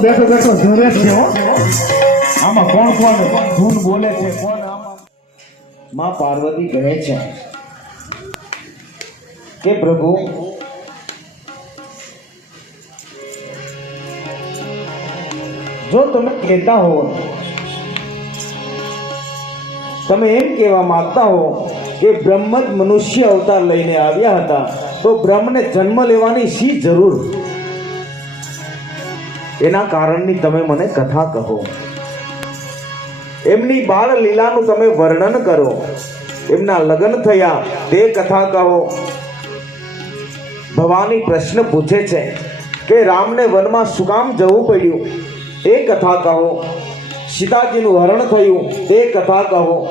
બેઠો બેઠો જોરે છે હો આમાં કોણ કોણ ધૂન બોલે છે કોણ આમાં માં પાર્વતી કહે છે કે પ્રભુ જો તમે કહેતા હો તમે એમ કહેવા માંગતા હો કે બ્રહ્મ જ મનુષ્ય અવતાર લઈને આવ્યા હતા તો બ્રહ્મને જન્મ લેવાની શી જરૂર એના કારણની તમે મને કથા કહો એમની બાળ લીલાનું તમે વર્ણન કરો એમના લગ્ન થયા તે કથા કહો ભવાની પ્રશ્ન પૂછે છે કે રામને વનમાં શું કામ જવું પડ્યું એ કથા કહો સીતાજીનું હરણ થયું તે કથા કહો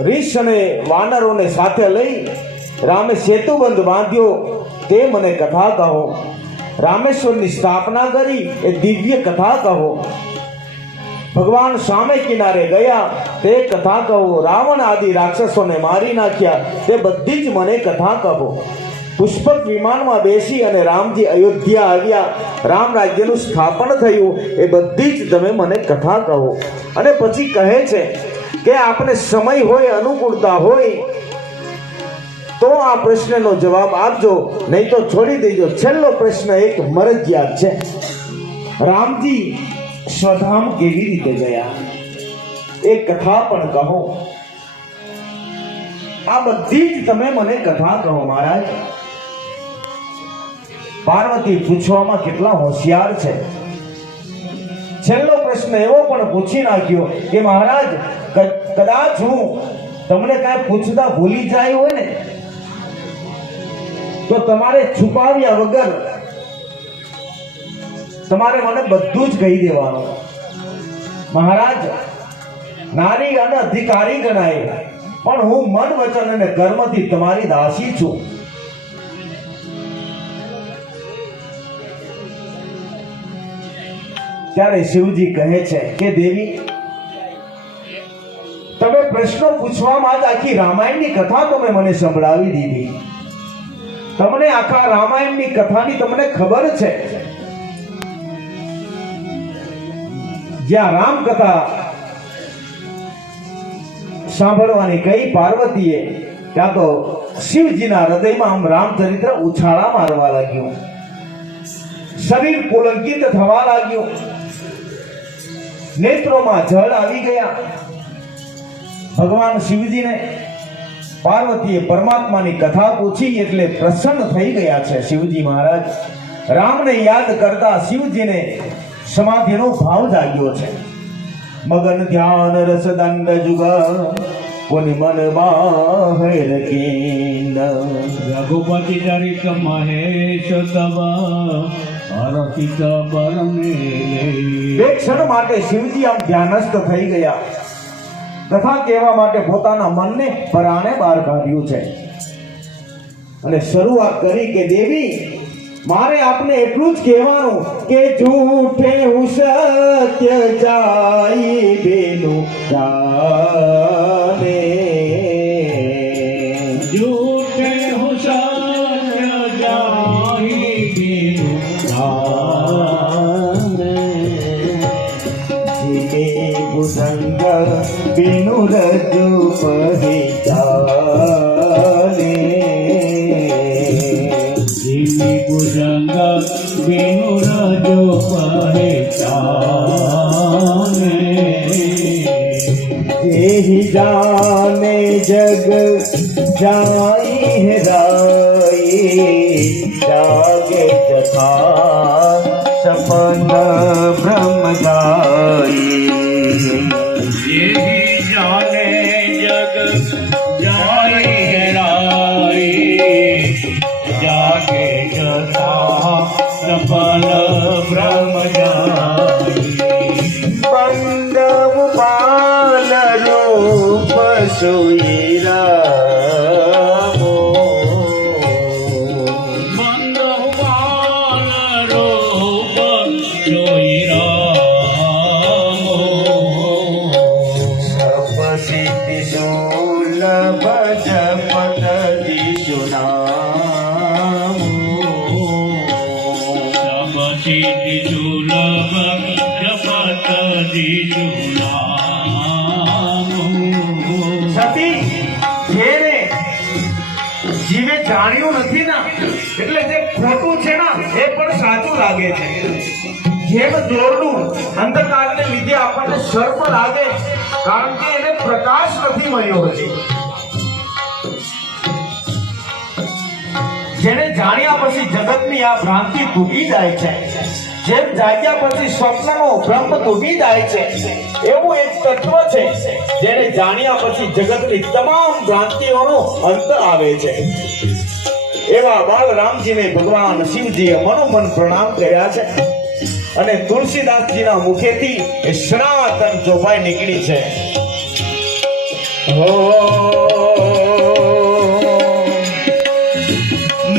રીછ અને વાનરોને સાથે લઈ રામે સેતુબંધ બાંધ્યો તે મને કથા કહો રામેશ્વરની સ્થાપના કરી એ દિવ્ય કથા કહો ભગવાન સામે કિનારે ગયા તે કથા કહો રાવણ આદિ રાક્ષસોને મારી નાખ્યા તે બધી જ મને કથા કહો પુષ્પક વિમાનમાં બેસી અને રામજી અયોધ્યા આવ્યા રામ રાજ્યનું સ્થાપન થયું એ બધી જ તમે મને કથા કહો અને પછી કહે છે કે આપણે સમય હોય અનુકૂળતા હોય તો આ પ્રશ્નનો જવાબ આપજો નહીં તો છોડી દેજો છેલ્લો પ્રશ્ન એક મરજિયાત છે રામજી સ્વધામ કેવી રીતે ગયા એ કથા પણ કહો આ બધી જ તમે મને કથા કહો મહારાજ પાર્વતી પૂછવામાં કેટલા હોશિયાર છે છેલ્લો પ્રશ્ન એવો પણ પૂછી નાખ્યો કે મહારાજ કદાચ હું તમને કાંઈ પૂછતા ભૂલી જાય હોય ને તો તમારે છુપાવ્યા વગર તમારે મને બધું જ કહી દેવાનું મહારાજ નારી અને અધિકારી ગણાય પણ હું મન વચન અને કર્મથી તમારી દાસી છું ત્યારે શિવજી કહે છે કે દેવી તમે પ્રશ્નો પૂછવામાં જ આખી રામાયણની કથા તમે મને સંભળાવી દીધી તમને આખા રામાયણની કથાની તમને ખબર છે જ્યાં રામ કથા સાંભળવાની કઈ પાર્વતીએ ત્યાં તો શિવજીના હૃદયમાં આમ રામચરિત્ર ઉછાળા મારવા લાગ્યું શરીર પુલંકિત થવા લાગ્યું નેત્રોમાં જળ આવી ગયા ભગવાન શિવજીને પાર્વતીએ પરમાત્માની કથા પૂછી એટલે પ્રસન્ન થઈ ગયા છે શિવજી મહારાજ રામને યાદ કરતા શિવજીને સમાધિનો ભાવ જાગ્યો છે મગન ધ્યાન રસ દંડ જુગા કોની મન બાહેર કેન રઘુપતિ ચરિત મહેશ તવ અરસિત પરમે બે ક્ષણ માટે શિવજી આમ ધ્યાનસ્થ થઈ ગયા કથા કહેવા માટે પોતાના મનને પરાણે બહાર કાઢ્યું છે અને શરૂઆત કરી કે દેવી મારે આપને એટલું જ કહેવાનું કે ઝૂઠે હું સત્ય જાય બેનું જાને झूठे હું સત્ય જાય બેનું જાને જીવે ભુજંગ બેનું રજુ પહેચાને જીવી ભુજંગ બેનું રજો પહેચાને यही जाने जग जाई है राई जागे जथा सपन ब्रह्म गाई यही जाने जग जाई हेराई जागे जथा सफल ब्रह्म जाई बंदव पाल रूप सुईरा બંધવાન રૂપ જોઈ રામો સપ સિદ્ધિ સુલભ જપત દિશુ નામો સિદ્ધિ સુલભ જપત દીજુ નામ સતી જેને જીવે જાણ્યું નથી ને એટલે જે ખોટું છે ને એ પણ સાચું લાગે છે. જેમ દોરડું અંધકારને લીધે આપણને સર્પ લાગે કારણ કે એને પ્રકાશ નથી મળ્યો હજી. જેને જાણ્યા પછી જગતની આ ભ્રાંતિ તૂટી જાય છે, જેમ જાગ્યા પછી સ્વપ્નનો ભ્રમ તૂટી જાય છે, એવું એક તત્વ છે જેને જાણ્યા પછી જગતની તમામ ભ્રાંતિઓનો અંત આવે છે. એવા બાલરામજીને ભગવાન શિવજીએ મનોમન પ્રણામ કર્યા છે અને તુલસીદાસજીના મુખેથી એ સનાતન ચોપાઈ નીકળી છે.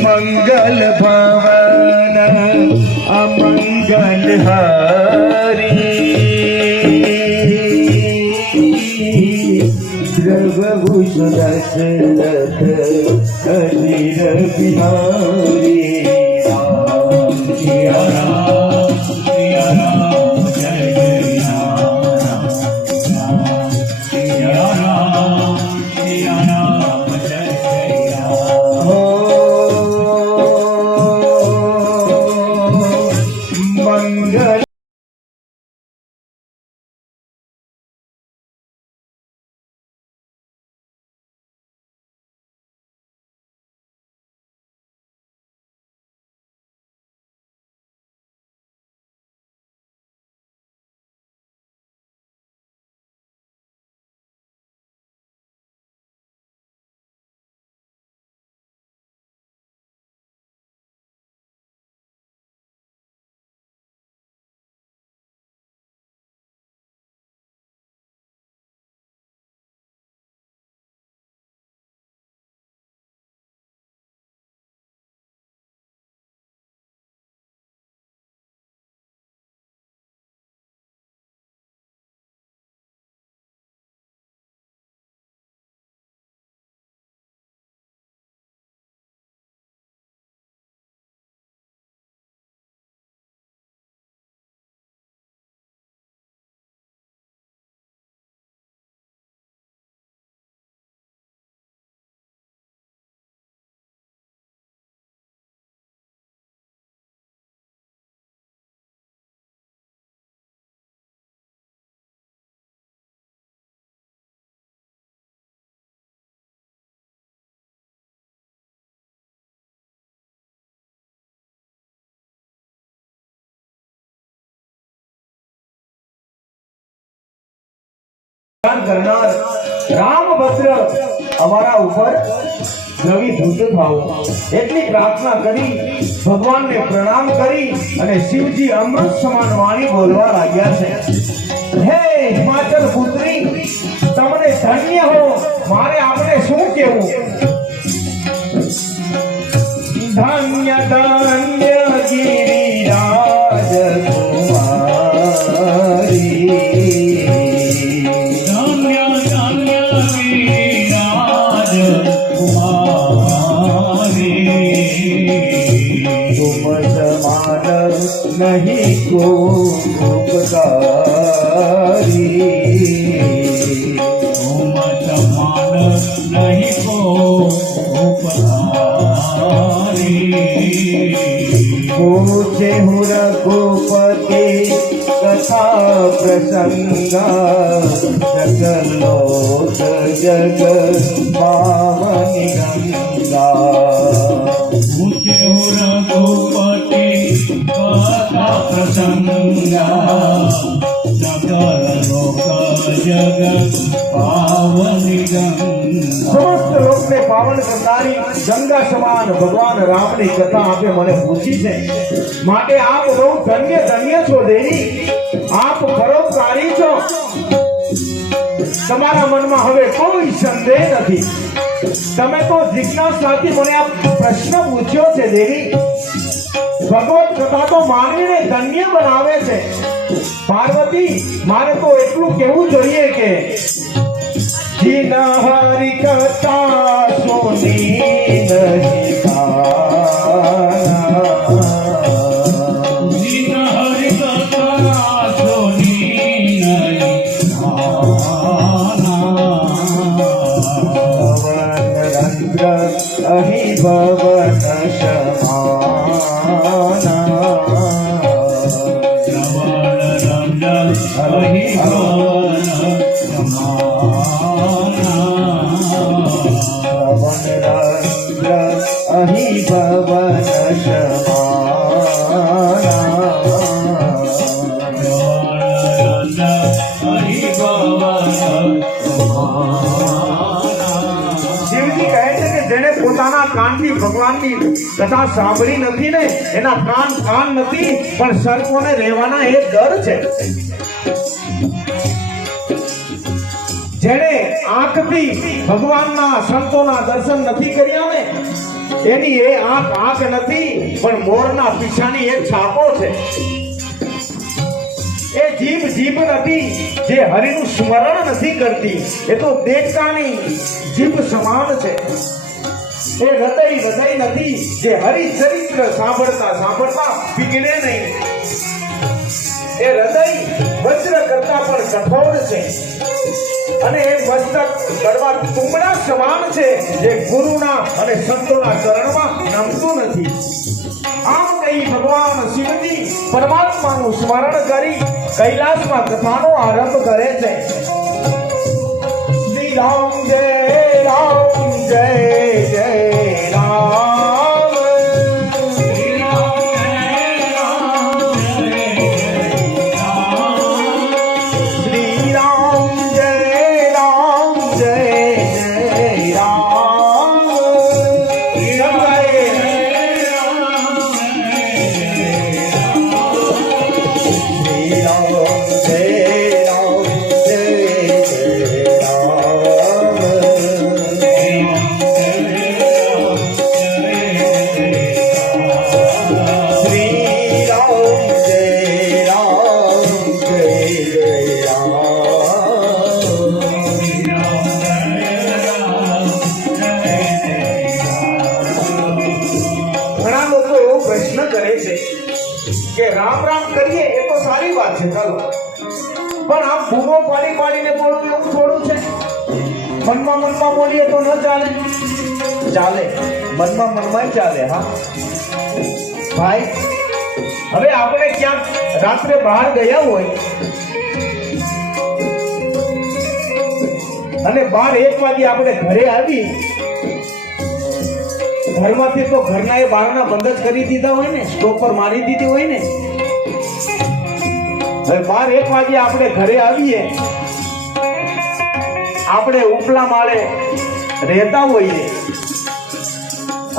મંગલ ભવન અમંગલ હરી દ્રવભૂષણ દશરથ અધીર બિહારી રામ સિયા રામ સિયા રામ જય જય રામ સિયા રામ સિયા રામ જય જય રામ. મંગલ કરનાર રામભદ્ર અમારા ઉપર દ્રવીભૂત થાઓ એટલી પ્રાર્થના કરી ભગવાનને પ્રણામ કરી અને શિવજી અમૃત સમાન વાણી બોલવા લાગ્યા છે. હે હિમાચલ પુત્રી, તમને ધન્ય હો, મારે આપણે શું કહેવું? ધન્ય ધન્ય ગિરિરાજ नहीं को उपकारी तुम समान नहीं को उपकारी पूछे हूँ रघुपति कथा प्रसंगा सकल लोक जग पावनी गंगा पूछे हूँ रघुपति कथा प्रसंगा सकल लोक जगत पावनी गंगा समस्त લોકને પાવન કરનારી ગંગા સમાન ભગવાન રામની કથા આપે મને પૂછી છે, માટે આપ બહુ ધન્ય ધન્ય છો દેવી, આપ પરોપકારી છો. તમારા મનમાં હવે કોઈ સંદેહ નથી. તમે તો જિજ્ઞાસાથી મને આ પ્રશ્ન પૂછ્યો છે દેવી. ભગવત કથા તો માનવીને ધન્ય બનાવે છે. પાર્વતી, મારે તો એટલું કહેવું જોઈએ કે જીના હરિ કથા સુની નહીં ભવન સમાના અહીં ભવન શિવજી કહે છે કે જેણે પોતાના કાનથી ભગવાનની કથા સાંભળી નથી ને એના કાન નથી પણ સર્પોને રહેવાના એ ડર છે. જેણે આંખથી ભગવાનના સંતોના દર્શન નથી કર્યા ને એની એ આંખ નથી પણ મોરના પીછાની એક છાપો છે. એ જીભ નથી જે હરિનું સ્મરણ નથી કરતી એ તો દેખતાની જીભ સમાન છે. એ હૃદય નથી જે હરિચરિત્ર સાંભળતા પીગળે નહીં. એ હૃદય વજ્ર કરતા પણ કઠોર છે અને એ મસ્તક કડવા તુંબડા સમાન છે જે ગુરુના અને સંતોના ચરણમાં નમતું નથી. આમ કહી ભગવાન શિવજી પરમાત્માનું સ્મરણ કરી કૈલાસમાં કથાનો આરંભ કરે છે. શ્રી રામ જય રામ જય જય રામ શ્રી રામ જય રામ જય રામ કે રામ રામ કરીએ એ તો સારી વાત છે ચાલો, પણ આમ બૂમો પાડીને બોલવું એવું થોડું છે. મનમાં બોલીએ તો ન ચાલે. મનમાં ચાલે. હા ભાઈ, હવે આપણે ક્યાંક રાત્રે બહાર ગયા હોય અને 12-1 વાગે આપણે ઘરે આવી, ઘરમાંથી તો ઘરના એ બારના બંધ જ કરી દીધા હોય ને, સ્ટોપ પર મારી દીધી હોય ને. હવે 12-1 વાગે આપણે ઘરે આવીએ, આપણે ઉપલા માળે રહેતા હોઈએ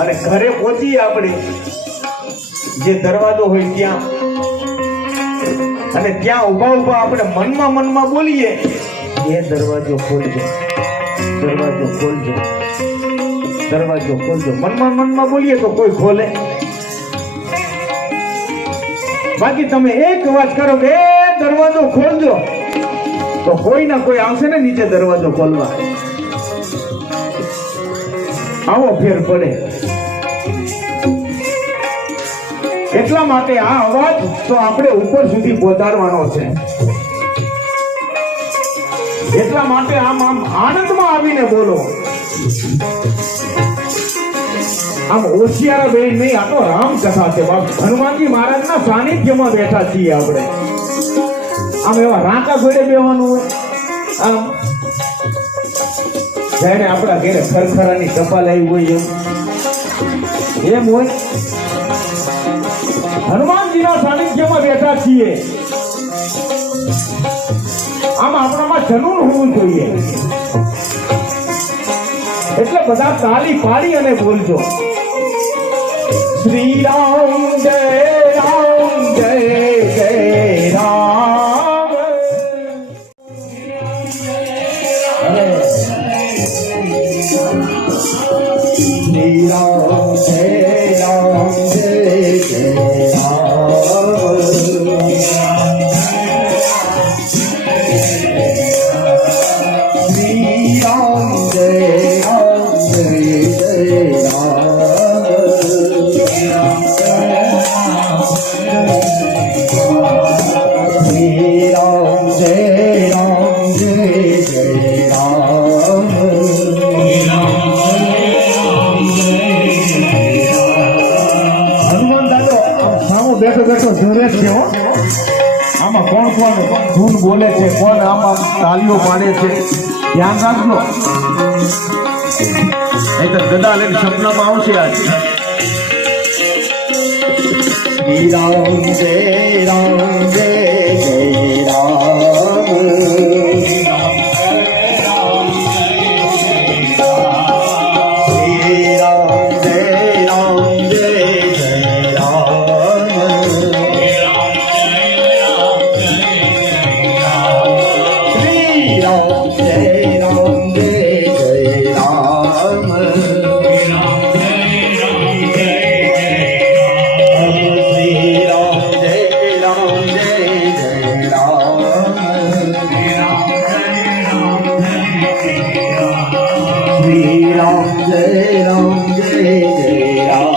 અને ઘરે પહોંચીએ આપણે જે દરવાજો હોય ત્યાં, અને ત્યાં ઊભા આપણે મનમાં બોલીએ, એ દરવાજો ખોલજો, દરવાજો ખોલજો, દરવાજો ખોલજો. મનમાં બોલીએ તો કોઈ ખોલે. બાકી તમે એક અવાજ કરો કે એ દરવાજો ખોલજો, તો કોઈ ના કોઈ આવશે ને નીચે દરવાજો ખોલવા. આવો ફેર પડે. એટલા માટે આ અવાજ તો આપણે ઉપર સુધી પહોંચાડવાનો છે. એટલા માટે આમ આનંદમાં આવીને બોલો. આમ હોશિયારા બેન નહીં, આ તો રામ કથા છે. હનુમાનજી મહારાજના સાનિધ્યમાં બેઠા છીએ આપણે. આમ એવા રાંકા ઘોડે બેવાનું હોય, આમ જાણે આપણા ઘરે ખરખરાની ટપાલ આવી હોય એમ હોય. હનુમાનજીના સાનિધ્યમાં બેઠા છીએ. આમ આપણામાં જનૂન હોવું જોઈએ. એટલે બધા તાળી પાડી અને બોલજો, શ્રી રામ જય રામ જય જય રામ. શ્રી રામ જય રામ જય જય રામ. શ્રી રામ જય રામ જય જય રામ. વગર તો જોરે જ છે હો. આમાં કોણ કોણ ધૂન બોલે છે, કોણ આમાં તાલીઓ પાડે છે, ધ્યાન રાખજો. નહીં તો ગદા લઈને સપનામાં આવશે આજ. શ્રી રામ જય રામ જય જય રામ. શ્રી રામ જય રામ જય જય રામ. શ્રી રામ જય રામ જય જય રામ. શ્રી રામ જય રામ જય જય રામ. શ્રી રામ જય રામ જય જય રામ.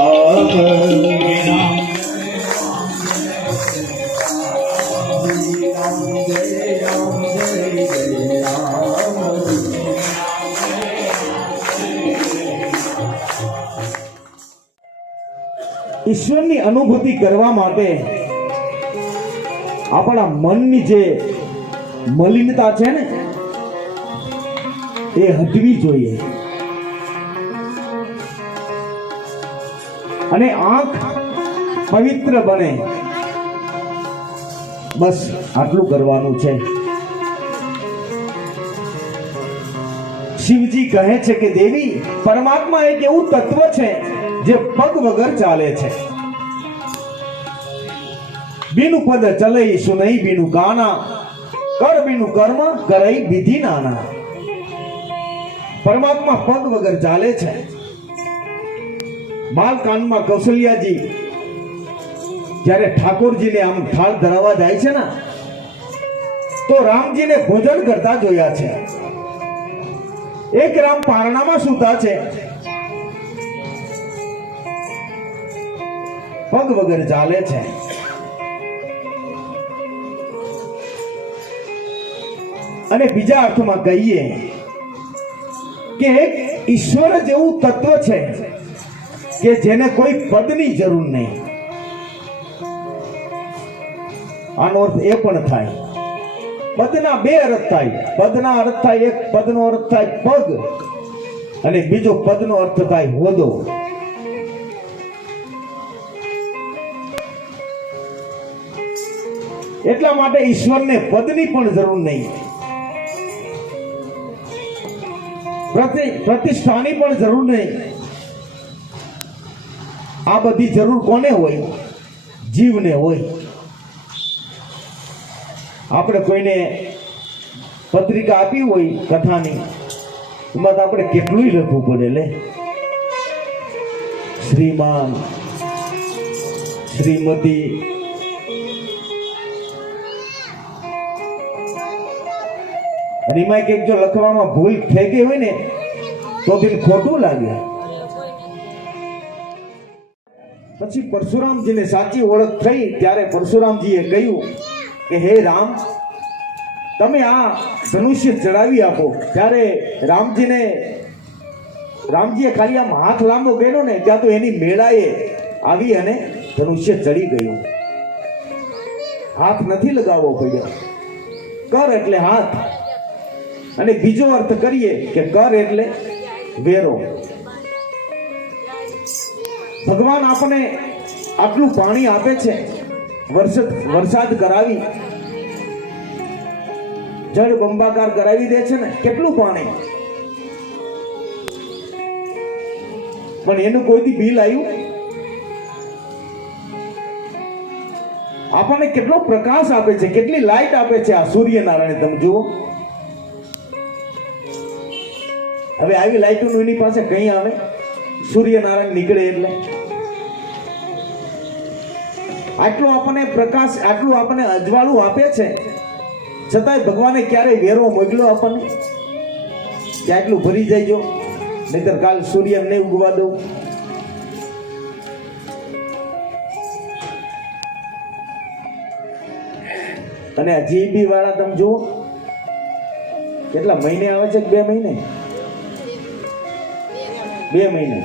ઈશ્વરની અનુભૂતિ કરવા માટે આપણા મનની જે મલિનતા છે ને એ હટવી જોઈએ. અને આંખ પવિત્ર બને, બસ આટલું કરવાનું છે. શિવજી કહે છે કે દેવી, પરમાત્મા એક એવું તત્વ છે જે પગ વગર ચાલે છે. બીનું પદ ચલઈ સુનઈ બીનું કાના, કર બીનું કર્મ કરઈ વિધિ નાના. પરમાત્મા પગ વગર ચાલે છે. બાલકાંડમાં કૌશલ્યાજી જ્યારે ઠાકોરજીને આમ થાળ ધરાવવા જાય છે ને, તો રામજીને ભોજન કરતા જોયા છે. એક રામ પારણામાં સૂતા છે, પગ વગર ચાલે છે. અને બીજા અર્થમાં કહીએ કે એક ઈશ્વર જેવું તત્વ છે કે જેને કોઈ પદની જરૂર નહીં. આનો અર્થ એ પણ થાય, પદના બે અર્થ થાય. પદના અર્થ થાય, એક પદનો અર્થ થાય પગ, અને બીજો પદનો અર્થ થાય હોદો. એટલા માટે ઈશ્વરને પદની પણ જરૂર નહીં, પ્રતિષ્ઠાની પણ જરૂર નહીં. આ બધી જરૂર કોને હોય? જીવને હોય. આપણે કોઈને પત્રિકા આપી હોય કથાની, એમાં તો આપણે કેટલું લખવું પડે લે. શ્રીમાન, શ્રીમતી, અને એમાં કંઈક જો લખવામાં ભૂલ થઈ ગઈ હોય ને તો દિલ ખોટું લાગે. પછી પરશુરામજીને સાચી ઓળખ થઈ ત્યારે પરશુરામજીએ કહ્યું કે હે રામ, તમે આ ધનુષ્ય ચડાવી આપો. ત્યારે રામજીએ ખાલી આમ હાથ લાંબો કર્યો ને ત્યાં તો એની મેળાએ આવી અને ધનુષ્ય ચડી ગયું. હાથ નથી લગાવવો પડ્યો. કર એટલે હાથ, અને બીજો અર્થ કરીએ કે કર એટલે વેરો. ભગવાન આપણને આટલું પાણી આપે છે, વરસાદ કરાવી, જળ બંબાકાર કરાવી દે છે ને, કેટલું પાણી. પણ એનું કોઈથી બિલ આવ્યું? આપણને કેટલો પ્રકાશ આપે છે, કેટલી લાઈટ આપે છે આ સૂર્યનારાયણ. તમે જુઓ, હવે આવી લાઈટોનું એની પાસે કઈ આવે? સૂર્યનારાયણ નીકળે એટલે આટલું આપણને પ્રકાશ, આટલું આપણને અજવાળું આપે છે, છતાંય ભગવાને ક્યારેય વેરો મોકલ્યો આપણને કે આટલું ભરી જઈજો, નહીતર કાલ સૂર્ય નહીં ઉગવા દઉં. અને આ જીબી વાળા તમે જુઓ કેટલા મહિને આવે છે? 2 મહિને, 2 મહિને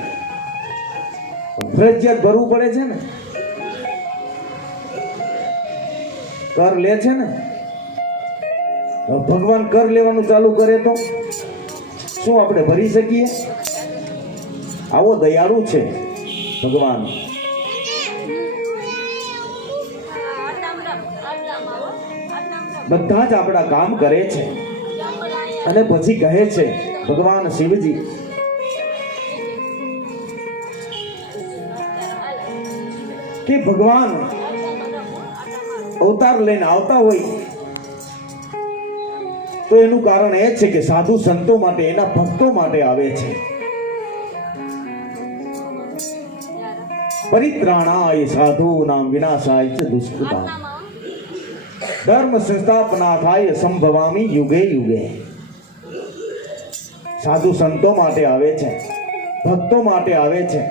ફરજિયાત ભરવું પડે છે ને. કર લે છે ને, ભગવાન કર લેવાનું ચાલુ કરે તો શું આપણે ભરી શકીએ? આવો દયાળુ છે ભગવાન. બધા જ આપણા કામ કરે છે અને પછી કહે છે ભગવાન શિવજી કે ભગવાન અવતાર લઈને આવતા હોય તો એનું કારણ એ છે કે સાધુ સંતો માટે, એના ભક્તો માટે આવે છે. પરિત્રાણાય સાધૂનામ વિનાશાય ચ દુષ્કૃતામ ધર્મ સંસ્થાપનાથાય સંભવામી યુગે યુગે. સાધુ સંતો માટે આવે છે, ભક્તો માટે આવે છે.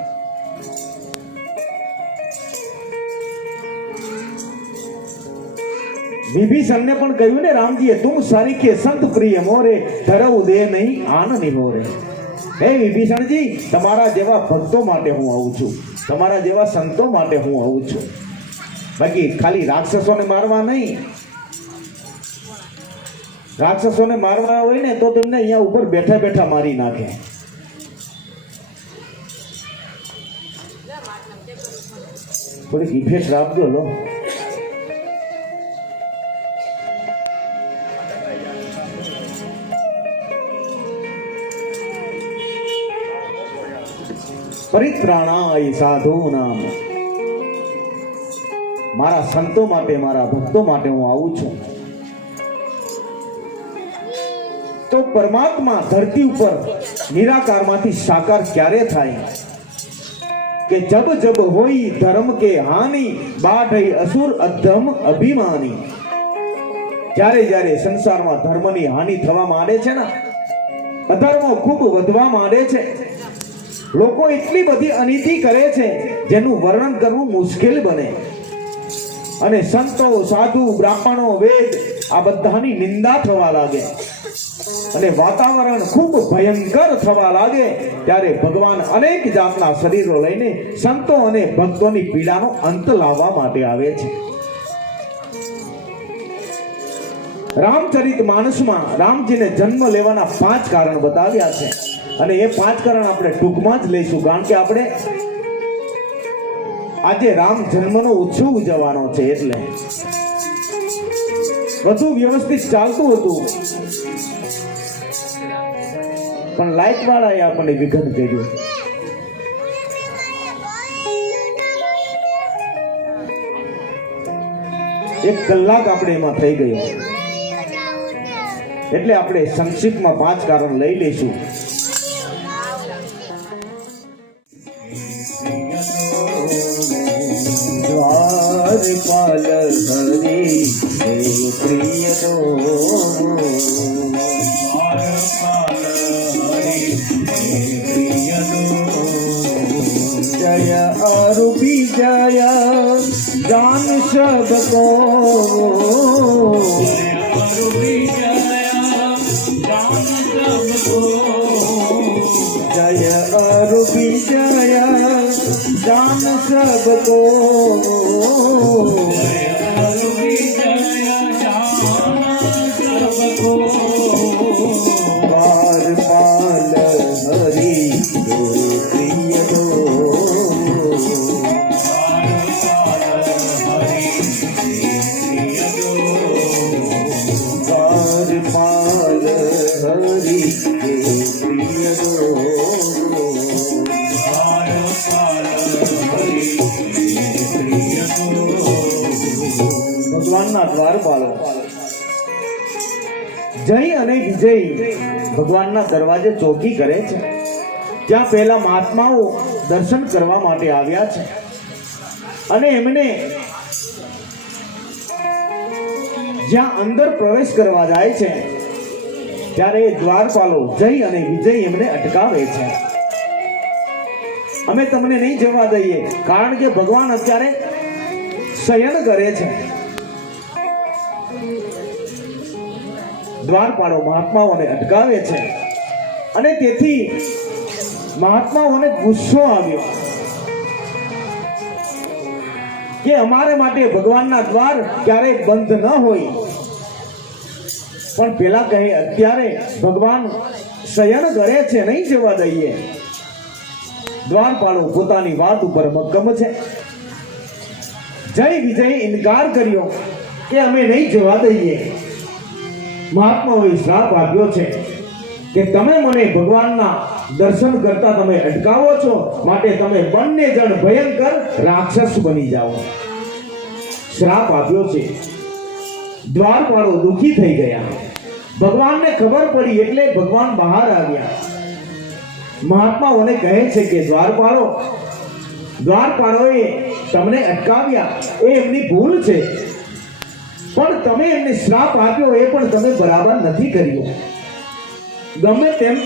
વિભીષણને પણ કહ્યું ને રામજીએ, તું સરીખે સંત પ્રિય મોરે ધરવ દે નહીં આન નિહોરે. હે વિભીષણજી, તમારા જેવા ભક્તો માટે હું આવું છું, તમારા જેવા સંતો માટે હું આવું છું. બાકી ખાલી રાક્ષસોને મારવા નહીં. રાક્ષસોને મારવા હોય ને તો તેમને અહીંયા ઉપર બેઠા બેઠા મારી નાખે. થોડીક ઇફેક્ટ આપજો લો. પરિત્રાણાય સાધૂનામ, મારા સંતો માટે, મારા ભક્તો માટે હું આવું છું. તો પરમાત્મા ધરતી ઉપર નિરાકારમાંથી સાકાર ક્યારે થાય? કે જબ જબ હોઈ ધર્મ કે હાનિ બાઢઈ અસુર અધમ અભિમાની. જ્યારે જ્યારે સંસારમાં ધર્મની હાનિ થવા માંડે છે ને, અધર્મો ખૂબ વધવા માંડે છે, લોકો એટલી બધી અનીતિ કરે છે જેનું વર્ણન કરવું મુશ્કેલ બને, અને સંતો, સાધુ, બ્રાહ્મણો, વેદ આ બધાની નિંદા થવા લાગે અને વાતાવરણ ખૂબ ભયંકર થવા લાગે, ત્યારે ભગવાન અનેક જાતના શરીરો લઈને સંતો અને ભક્તોની પીડાનો અંત લાવવા માટે આવે છે. રામચરિત માનસમાં રામજીને જન્મ લેવાના 5 કારણ બતાવ્યા છે, અને એ 5 કારણ આપણે ટૂંકમાં જ લઈશું, કારણ કે આપણે આજે રામ જન્મનો ઉત્સવ ઉજવવાનો છે. એટલે બધું વ્યવસ્થિત ચાલતું હતું, પણ લાઈટ વાળાએ આપણને વિઘન કર્યું. એક કલાક આપણે એમાં થઈ ગયો, એટલે આપણે સંક્ષિપ્તમાં 5 કારણ લઈ લઈશું. દ્વારપાલ હરી હે પ્રિય તો, જય અરુપી જય જાન સબકો, જય અરુપી જય જાન સબકો, દ્વારપાલ હરી હે પ્રિય તો, દ્વારપાલ હરી હે પ્રિય તો, ભગવાનના દ્વારપાલો જય અને વિજય ભગવાનના દરવાજે ચોકી કરે છે. જ્યાં પહેલા મહાત્માઓ દર્શન કરવા માટે આવ્યા છે અને એમને જ્યાં અંદર પ્રવેશ કરવા જાય છે ત્યારે એ દ્વારપાલો જય અને વિજય એમને અટકાવે છે. અમે તમને નહીં જવા દઈએ, કારણ કે ભગવાન અત્યારે શયન કરે છે. દ્વારપાળો મહાત્માઓને અટકાવે છે અને તેથી મહાત્માઓને ગુસ્સો આવ્યો કે અમારે માટે ભગવાનના દ્વાર ક્યારેય બંધ ન હોય, પણ પેલા કહે અત્યારે ભગવાન શયન કરે છે, નહીં જવા દઈએ. દ્વારપાળો પોતાની વાત ઉપર મક્કમ છે. જય વિજય ઇનકાર કર્યો કે અમે નહીં જવા દઈએ. મહાત્માઓએ શ્રાપ આપ્યો છે કે તમે મને ભગવાનના દર્શન કરતા તમે અટકાવો છો, માટે તમે બંને જણ ભયંકર રાક્ષસ બની જાઓ. શ્રાપ આપ્યો છે. દ્વારપાળો દુખી થઈ ગયા. ભગવાનને ખબર પડી એટલે ભગવાન બહાર આવ્યા. મહાત્માઓને કહે છે કે દ્વારપાળોએ તમને અટકાવ્યા એ એમની ભૂલ છે, પણ તમે એમને શ્રાપ આપ્યો એ પણ તમે બરાબર નથી કર્યો. ગમે તેમ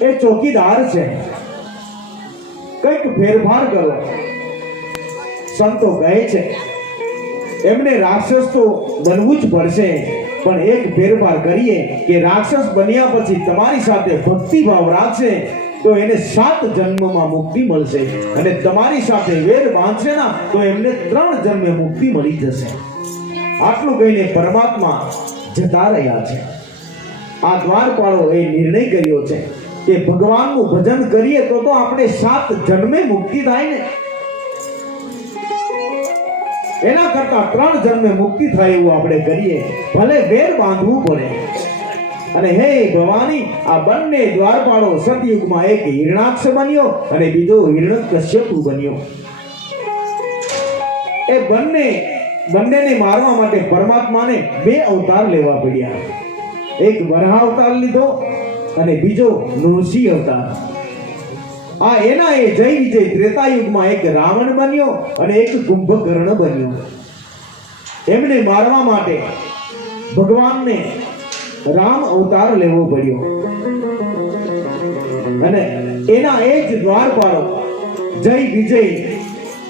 એ ચોકીદાર છે, કંઈક ફેરફાર કરો. સંતો કહે છે એમને રાક્ષસ તો બનવું જ પડશે, પણ એક ફેરફાર કરીએ કે રાક્ષસ બન્યા પછી તમારી સાથે ભક્તિભાવ રાખશે તો એને 7 જન્મમાં મુક્તિ મળશે, અને તમારી સાથે વેર બાંધશે ના તો એમને 3 જન્મે મુક્તિ મળી જશે. આટલું કહીને પરમાત્મા જતા રહ્યા છે. આ દ્વારપાળો એ નિર્ણય કર્યો છે કે ભગવાનનું ભજન કરીએ તો આપણે 7 જન્મે મુક્તિ થાય ને, એના કરતા 3 જન્મે મુક્તિ થાય એવું આપણે કરીએ, ભલે વેર બાંધવું પડે. અને હે ભવાની, આ બંને દ્વારપાળો સતયુગમાં એક હિરણાક્ષ બન્યો અને બીજો હિરણ્યકશ્યપુ બન્યો. એ બંનેને મારવા માટે પરમાત્માને 2 અવતાર લેવા પડ્યા. એક વરાહ અવતાર લીધો અને બીજો નૃસિંહ અવતાર. આ એના એ જય વિજય ત્રેતાયુગમાં એક રાવણ બન્યો અને એક કુંભકર્ણ બન્યો. એમને મારવા માટે ભગવાનને રામ અવતાર લેવો પડ્યો. અને એના એ જ દ્વારપાળો જય વિજય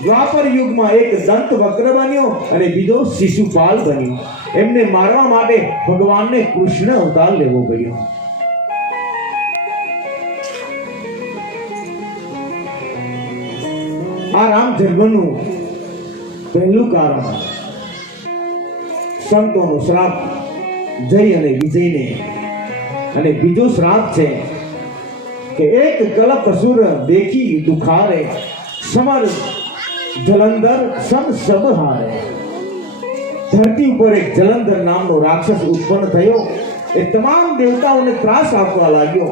દ્વાપર યુગમાં એક દંત વક્ર બન્યો અને બીજો શિશુપાલ બન્યો. એમને મારવા માટે ભગવાનને કૃષ્ણ અવતાર લેવો પડ્યો. આ રામ જન્મનું પહેલું કારણ સંતોનો શ્રાપ જય અને વિજયને. અને બીજો શ્રાપ છે કે એક કલપ અસુર દેખી દુખારે, સમર જલંધર સમ સબ હારે. ધરતી ઉપર એક જલંધર નામનો રાક્ષસ ઉત્પન્ન થયો. એ તમામ દેવતાઓને ત્રાસ આપવા લાગ્યો,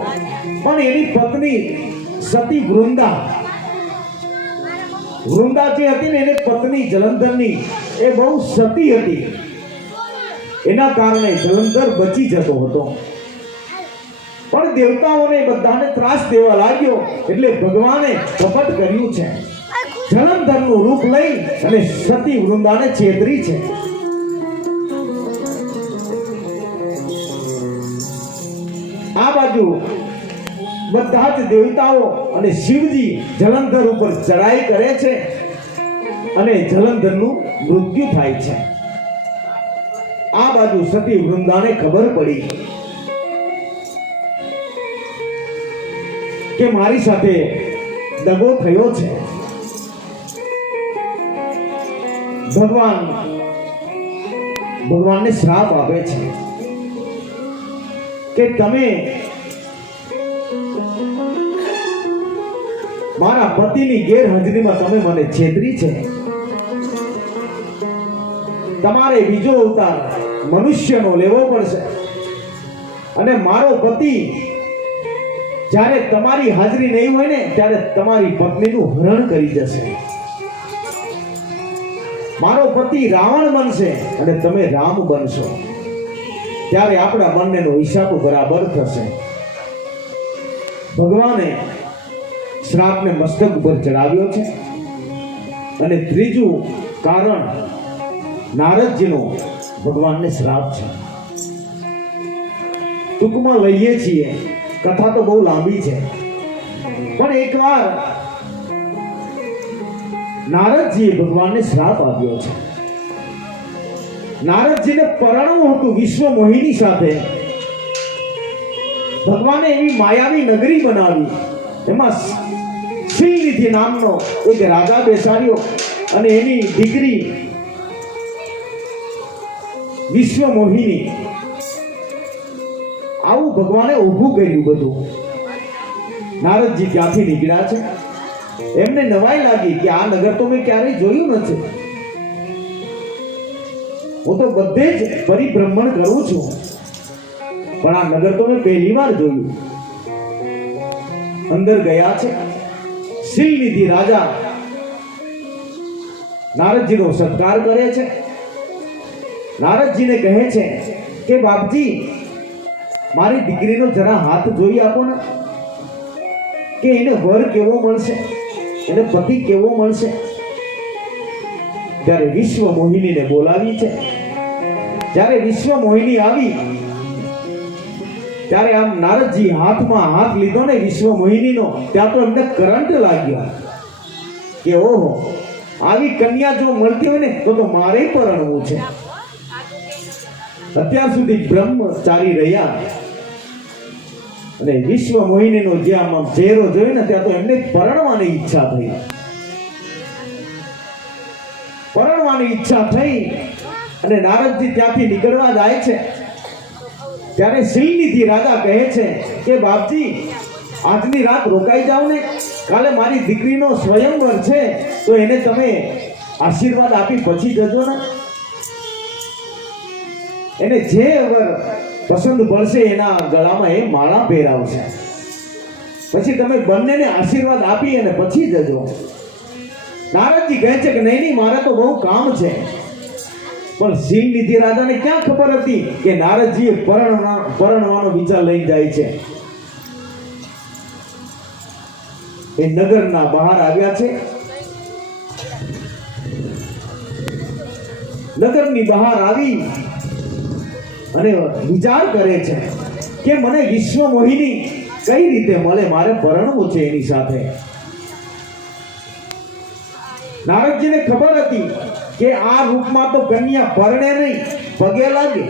પણ એની પત્ની સતી વૃંદા જે હતી ને, એની પત્ની જલંધરની એ બહુ સતી હતી. એના કારણે જલંધર બચી જતો હતો. પણ દેવતાઓને બધાને ત્રાસ દેવા લાગ્યો એટલે ભગવાને કપટ કર્યું છે. જલંધરનું રૂપ લઈ અને સતી વૃંદાને છેતરી છે. આ બાજુ બધા જ દેવતાઓ અને શિવજી જલંધર ઉપર ચડાઈ કરે છે અને જલંધરનું મૃત્યુ થાય છે. આ બાજુ સતી વૃંદાને ખબર પડી કે મારી સાથે દગો થયો છે. ભગવાનને શ્રાપ આપે છે કે તમે મારા પતિની ગેરહાજરીમાં તમે મને છેતરી છે. તમારે બીજો અવતાર મનુષ્યનો લેવો પડશે અને મારો પતિ જ્યારે તમારી હાજરી નહીં હોય ને ત્યારે તમારી પત્નીનું હરણ કરી જશે. મારો પતિ રાવણ બનશે અને તમે રામ બનશો. ત્યારે આપણા બંનેનો હિસાબ બરાબર થશે. ભગવાને શ્રાપને મસ્તક ઉપર ચડાવ્યો છે. અને ત્રીજું કારણ નારદજીનો ભગવાનને શ્રાપ છે. ટૂંકમાં લઈએ છીએ, કથા તો બહુ લાંબી છે, પણ એકવાર નારદજીએ ભગવાનને શ્રાપ આપ્યો છે. નારદજીને પરણવું હતું વિશ્વ મોહિની સાથે. ભગવાને એવી માયાવી નગરી બનાવી, એમાં સિંહનિધિ નામનો એક રાજા બેસાડ્યો અને એની દીકરી વિશ્વ મોહિની, આવું ભગવાને ઊભું કર્યું બધું. નારદજી ત્યાંથી નીકળ્યા છે. એમને નવાઈ લાગી કે આ નગર તો મેં ક્યારેય જોયું નથી. હું તો બધે જ પરિભ્રમણ કરું છું, પણ આ નગર તો મેં પહેલી વાર જોયું. અંદર ગયા છે. શિલનિધિ રાજા નારદજીનો સત્કાર કરે છે. નારદજીને કહે છે કે બાપજી, મારી દીકરીનો જરા હાથ જોઈ આપો ને, કે એને વર કેવો મળશે, એને પતિ કેવો મળશે. ત્યારે વિશ્વ મોહિનીને બોલાવી છે. જ્યારે વિશ્વ મોહિની આવી ત્યારે આમ નારદજી હાથમાં હાથ લીધો ને વિશ્વ મોહિનીનો, ત્યાં તો એમને કરંટ લાગ્યો કે ઓહો, આવી કન્યા જો મળતી હોય ને તો મારે પરણવું છે. અત્યાર સુધી બ્રહ્મચારી રહ્યા અને વિશ્વ મોહિનીનો જે આમ ચહેરો જોયો ને ત્યાં તો એમને પરણવાની ઈચ્છા થઈ. પરણવાની ઈચ્છા થઈ અને નારદજી ત્યાંથી નીકળવા જાય છે. ત્યારે શિલનિધિ રાજા કહે છે કે બાપજી, આજની રાત રોકાઈ જાવ ને, કાલે મારી દીકરીનો સ્વયંવર છે તો એને તમે આશીર્વાદ આપી પછી જજો ને. એને જે વર પસંદ પડશે એના ગળામાં એ માળા પહેરાવશે. પછી તમે બંનેને આશીર્વાદ આપી અને પછી જજો. નારદજી કહે છે કે નહીં, મારે તો બહુ કામ છે. પણ શિલનિધિ રાજાને ક્યાં ખબર હતી કે નારદજીએ પરણવાનો વિચાર લઈ જાય છે. એ નગરના બહાર આવ્યા છે. નગરની બહાર આવી અને વિચાર કરે છે કે મને વિશ્વ મોહિની કઈ રીતે મળે, મારે પરણવું છે એની સાથે. નારદજીને ખબર હતી કે આ રૂપમાં તો કન્યા પરણે નહીં, પગે લાગે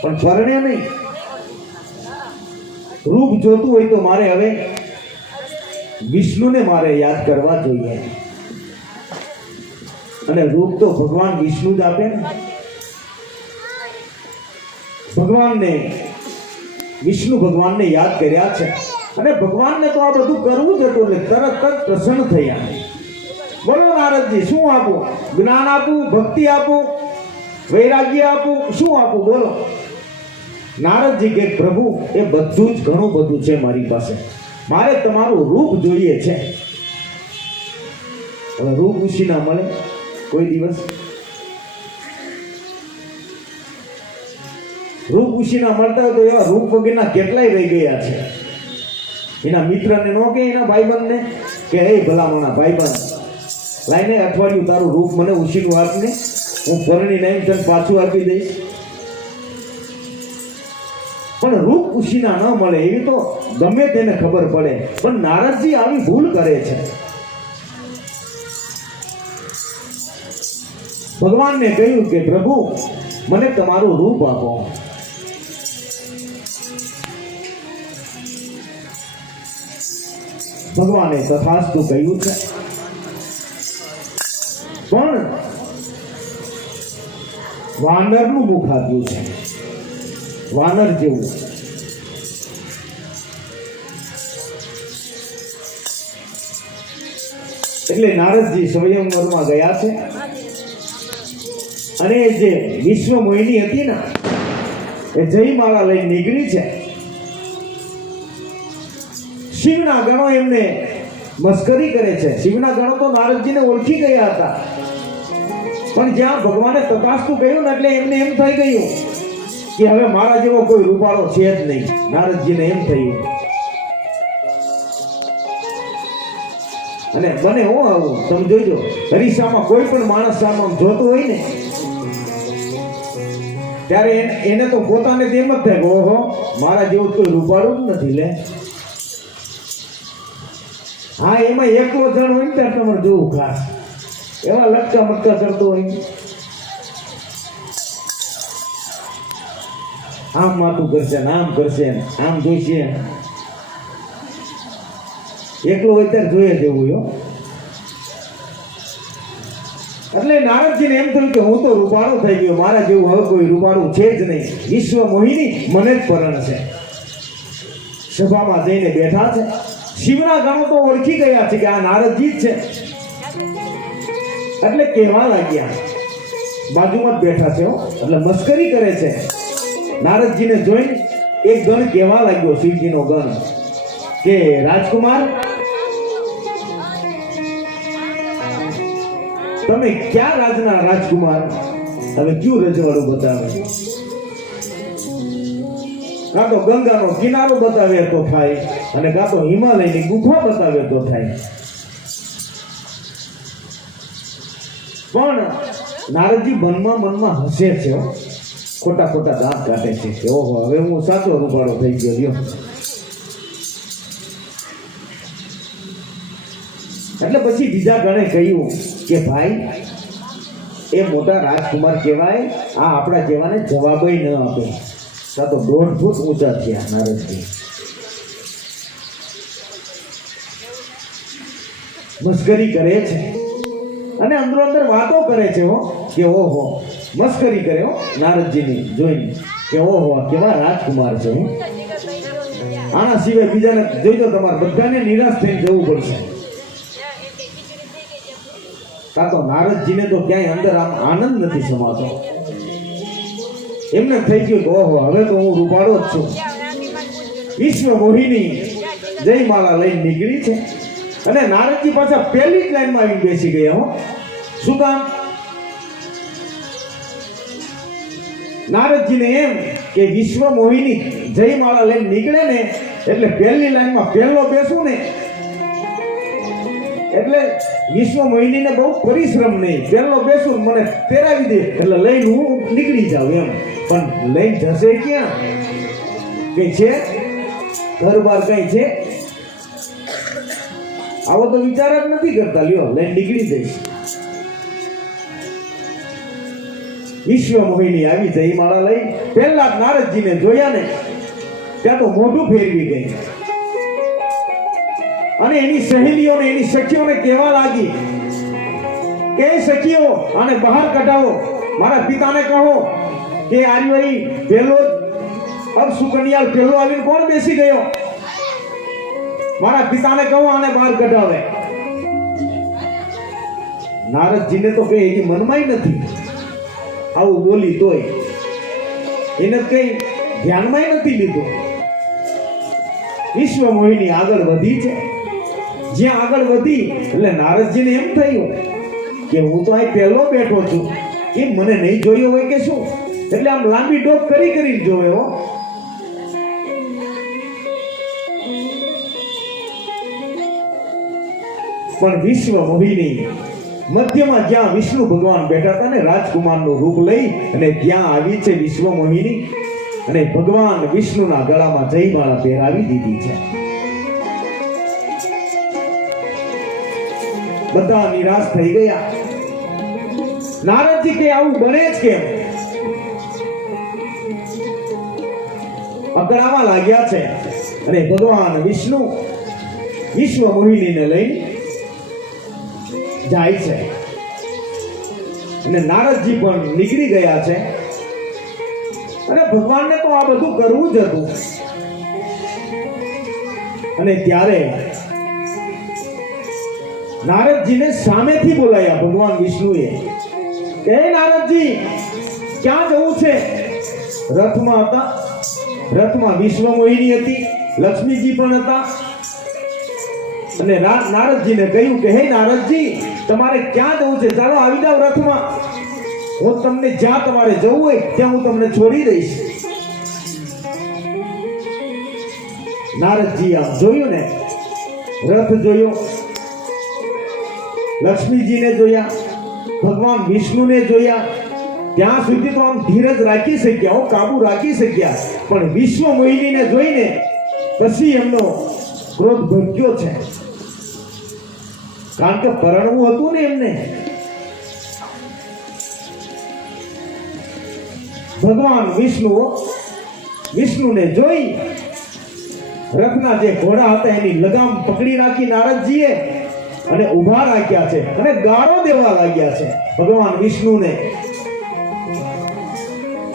પણ પરણે નહીં. રૂપ જોતું હોય તો મારે હવે વિષ્ણુને મારે યાદ કરવા જોઈએ. અને રૂપ તો ભગવાન વિષ્ણુ જ આપે ને. ભગવાનને, વિષ્ણુ ભગવાનને યાદ કર્યા છે અને ભગવાનને તો આ બધું કરવું જ હતું એટલે તરત જ પ્રસન્ન થયા. બોલો નારદજી, શું આપું? જ્ઞાન આપું, ભક્તિ આપું, વૈરાગ્ય આપું, શું આપું? બોલો. નારદજી કે પ્રભુ, એ બધું જ ઘણું બધું છે મારી પાસે, મારે તમારું રૂપ જોઈએ છે. હવે રૂપ ઉશી ના મળે કોઈ દિવસ. રૂપ ઉશી ના મળતા હોય તો એવા રૂપ વગેરેના કેટલાય રહી ગયા છે. એના મિત્રને નો કે એના ભાઈબંધને કે હે ભલામણા ભાઈબંધ, લાઈને અઠવાડિયું તારું રૂપ મને ઉછીનું આપને, હું પરણી લઈને તને પાછું આપી દઈશ. પણ રૂપ ઉછીના ન મળે એવી તો ગમે તેને ખબર પડે. પણ નારદજી આવી ભૂલ કરે છે. ભગવાનને કહ્યું કે પ્રભુ, મને તમારું રૂપ આપો. ભગવાને તથાસ્તુ કહ્યું છે. પણ વાનરનું મુખ આપ્યું છે, વાનર જેવું. એટલે નારદજી સ્વયંવરમાં ગયા છે અને જે વિશ્વ મોહિની હતી ને એ જયમાળા લઈને નીકળી છે. શિવના ગણો એમને મસ્કરી કરે છે. શિવના ગણો તો નારદજીને ઓળખી ગયા હતા, પણ જ્યાં ભગવાને તથાસ્તુ કહ્યું ને એટલે એમને એમ થઈ ગયું કે હવે મારા જેવો કોઈ રૂપાળો છે જ નહીં. નારદજીને એમ થયું. અને બને હું આવું તમે જોજો, હરીસામાં કોઈ પણ માણસ આમ જોતો હોય ને ત્યારે એને તો પોતાને એમ જ થાય કે ઓહો, મારા જેવું કોઈ રૂપાળું જ નથી લે. હા, એમાં એકલો જણ હોય ને ત્યારે તમારે જોવું ખાસ, એવા લટકા મટકા કરતો હોય, આમ માથું કરશે ને આમ કરશે ને આમ જોઈશે. એકલો હોય ત્યારે જોઈએ જેવું. એટલે નારદજીને એમ થયું કે હું તો રૂપાળો થઈ ગયો, મારા જેવું હવે કોઈ રૂપાળું છે જ નહીં, વિશ્વ મોહિની મને જ પરણ છે. સભામાં જઈને બેઠા છે. શિવના ગણો તો ઓળખી ગયા છે કે આ નારદજી જ છે. એટલે કહેવા લાગ્યા, બાજુમાં જ બેઠા છે હો, એટલે મસ્કરી કરે છે. નારદજીને જોઈને એક ગણ કહેવા લાગ્યો, શિવજીનો ગણ, કે રાજકુમાર તમે ક્યાં રાજના રાજકુમાર, તમે ક્યું રજવાડું બતાવે? કાં તો ગંગાનો કિનારો બતાવે તો થાય, અને કાં તો હિમાલયની ગુફા બતાવે તો થાય. પણ નારદજી મનમાં હસે છે, ખોટા ખોટા દાંત કાઢે છે કે ઓહો, હવે હું સાચો રૂપાળો થઈ ગયો લ્યો. એટલે પછી બીજા ગણે કહ્યું કે ભાઈ એ મોટા રાજકુમાર કહેવાય, આ આપણા જેવાને જવાબય ન આપે. કાં તો 1.5 ફૂટ ઊંચા થયા નારદજી. મસ્કરી કરે છે અને અંદરો અંદર વાતો કરે છે હો, કે ઓહો, મસ્કરી કરે હો નારદજીની જોઈને કે ઓહો કેવા રાજકુમાર છે. આના સિવાય બીજાને જોઈ તો તમારે બધાને નિરાશ થઈને જવું પડશે. કાં તો નારદજીને તો ક્યાંય અંદર આમ આનંદ નથી સમાતો. એમને થઈ ગયું કે ઓહો, હવે તો હું રૂપાળો જ છું. વિશ્વ મોહિની જયમાલા લઈને નીકળી છે અને નારદજી પાછા પહેલી જ લાઈનમાં આવીને બેસી ગયા હો. શું કામ? નારદજીને એમ કે વિશ્વ મોહિની જયમાલા લઈને નીકળે ને એટલે પહેલી લાઈનમાં પહેલો બેસું ને એટલે વિશ્વ મોહિનીને બહુ પરિશ્રમ નહીં, પહેલો બેસું મને તેરાવી દે એટલે લઈને હું નીકળી જાઉં એમ. પણ લઈને જશે ક્યાં? કઈ છે ઘર બાર કઈ છે? આવો તો વિચાર જ નથી કરતા. લ્યો લઈને નીકળી જઈશ. વિશ્વ મોહિની આવી જયમાળા લઈ પહેલા નારદજીને જોયા ને ત્યાં તો મોઢું ફેરવી ગઈ અને એની સહેલીઓને એની સખીઓને કહેવા લાગી કે સખીઓ આને બહાર કઢાવો, મારા પિતાને કહો કે આર્યો પહેલો અબ સુકન્યાલ પહેલો આવીને કોણ બેસી ગયો, મારા પિતાને કહો આને બહાર કઢાવે. નારદજીને તો કઈ એની મનમાંય નથી આવું બોલી, તોય એને કઈ ધ્યાનમાં નથી લીધું. વિશ્વ મોહિની આગળ વધી છે. જ્યાં આગળ વધી એટલે નારદજીને એમ થયું કે હું તો અહીં પહેલો બેઠો છું, કે મને નહીં જોયો હોય કે શું? એટલે આમ લાંબી ડોક કરી જોવે હો. પણ વિશ્વ મોહિની મધ્યમાં જ્યાં વિષ્ણુ ભગવાન બેઠા હતા ને રાજકુમારનું રૂપ લઈ અને ત્યાં આવી છે વિશ્વ મોહિની અને ભગવાન વિષ્ણુના ગળામાં જયમાળા પહેરાવી દીધી છે. બધા નિરાશ થઈ ગયા. નારદજી કે આવું બને જ કેમ? અકળાવા લાગ્યા છે અને ભગવાન વિષ્ણુ વિશ્વ મોહિનીને લઈ જાય છે અને નારદજી પણ નીકળી ગયા છે. અને ભગવાનને તો આ બધું કરવું જ હતું. અને ત્યારે નારદજીને સામેથી બોલાયા ભગવાન વિષ્ણુએ કે નારદજી ક્યાં જવું છે? રથમાં હતા. રથમાં વિશ્વ મોહિની હતી, લક્ષ્મીજી પણ હતા. અને નારદજીને કહ્યું કે હે નારદજી, તમારે ક્યાં જવું છે? ચાલો આવી જાવ રથમાં, હું તમને જ્યાં તમારે જવું હોય ત્યાં હું તમને છોડી દઈશ. નારદજી આમ જોયું ને, રથ જોયો, લક્ષ્મીજીને જોયા, ભગવાન વિષ્ણુને જોયા, ત્યાં સુધી તો આમ ધીરજ રાખી શક્યા, કાબુ રાખી શક્યા. પણ વિશ્વ મોહિનીને જોઈને પછી એમનો ક્રોધ ભડક્યો છે. કારણ કે પરણવું હતું ને એમને. ભગવાન વિષ્ણુને જોઈ રથના જે ઘોડા હતા એની લગામ પકડી રાખી નારદજીએ અને ઊભા રાખ્યા છે અને ગાળો દેવા લાગ્યા છે ભગવાન વિષ્ણુને.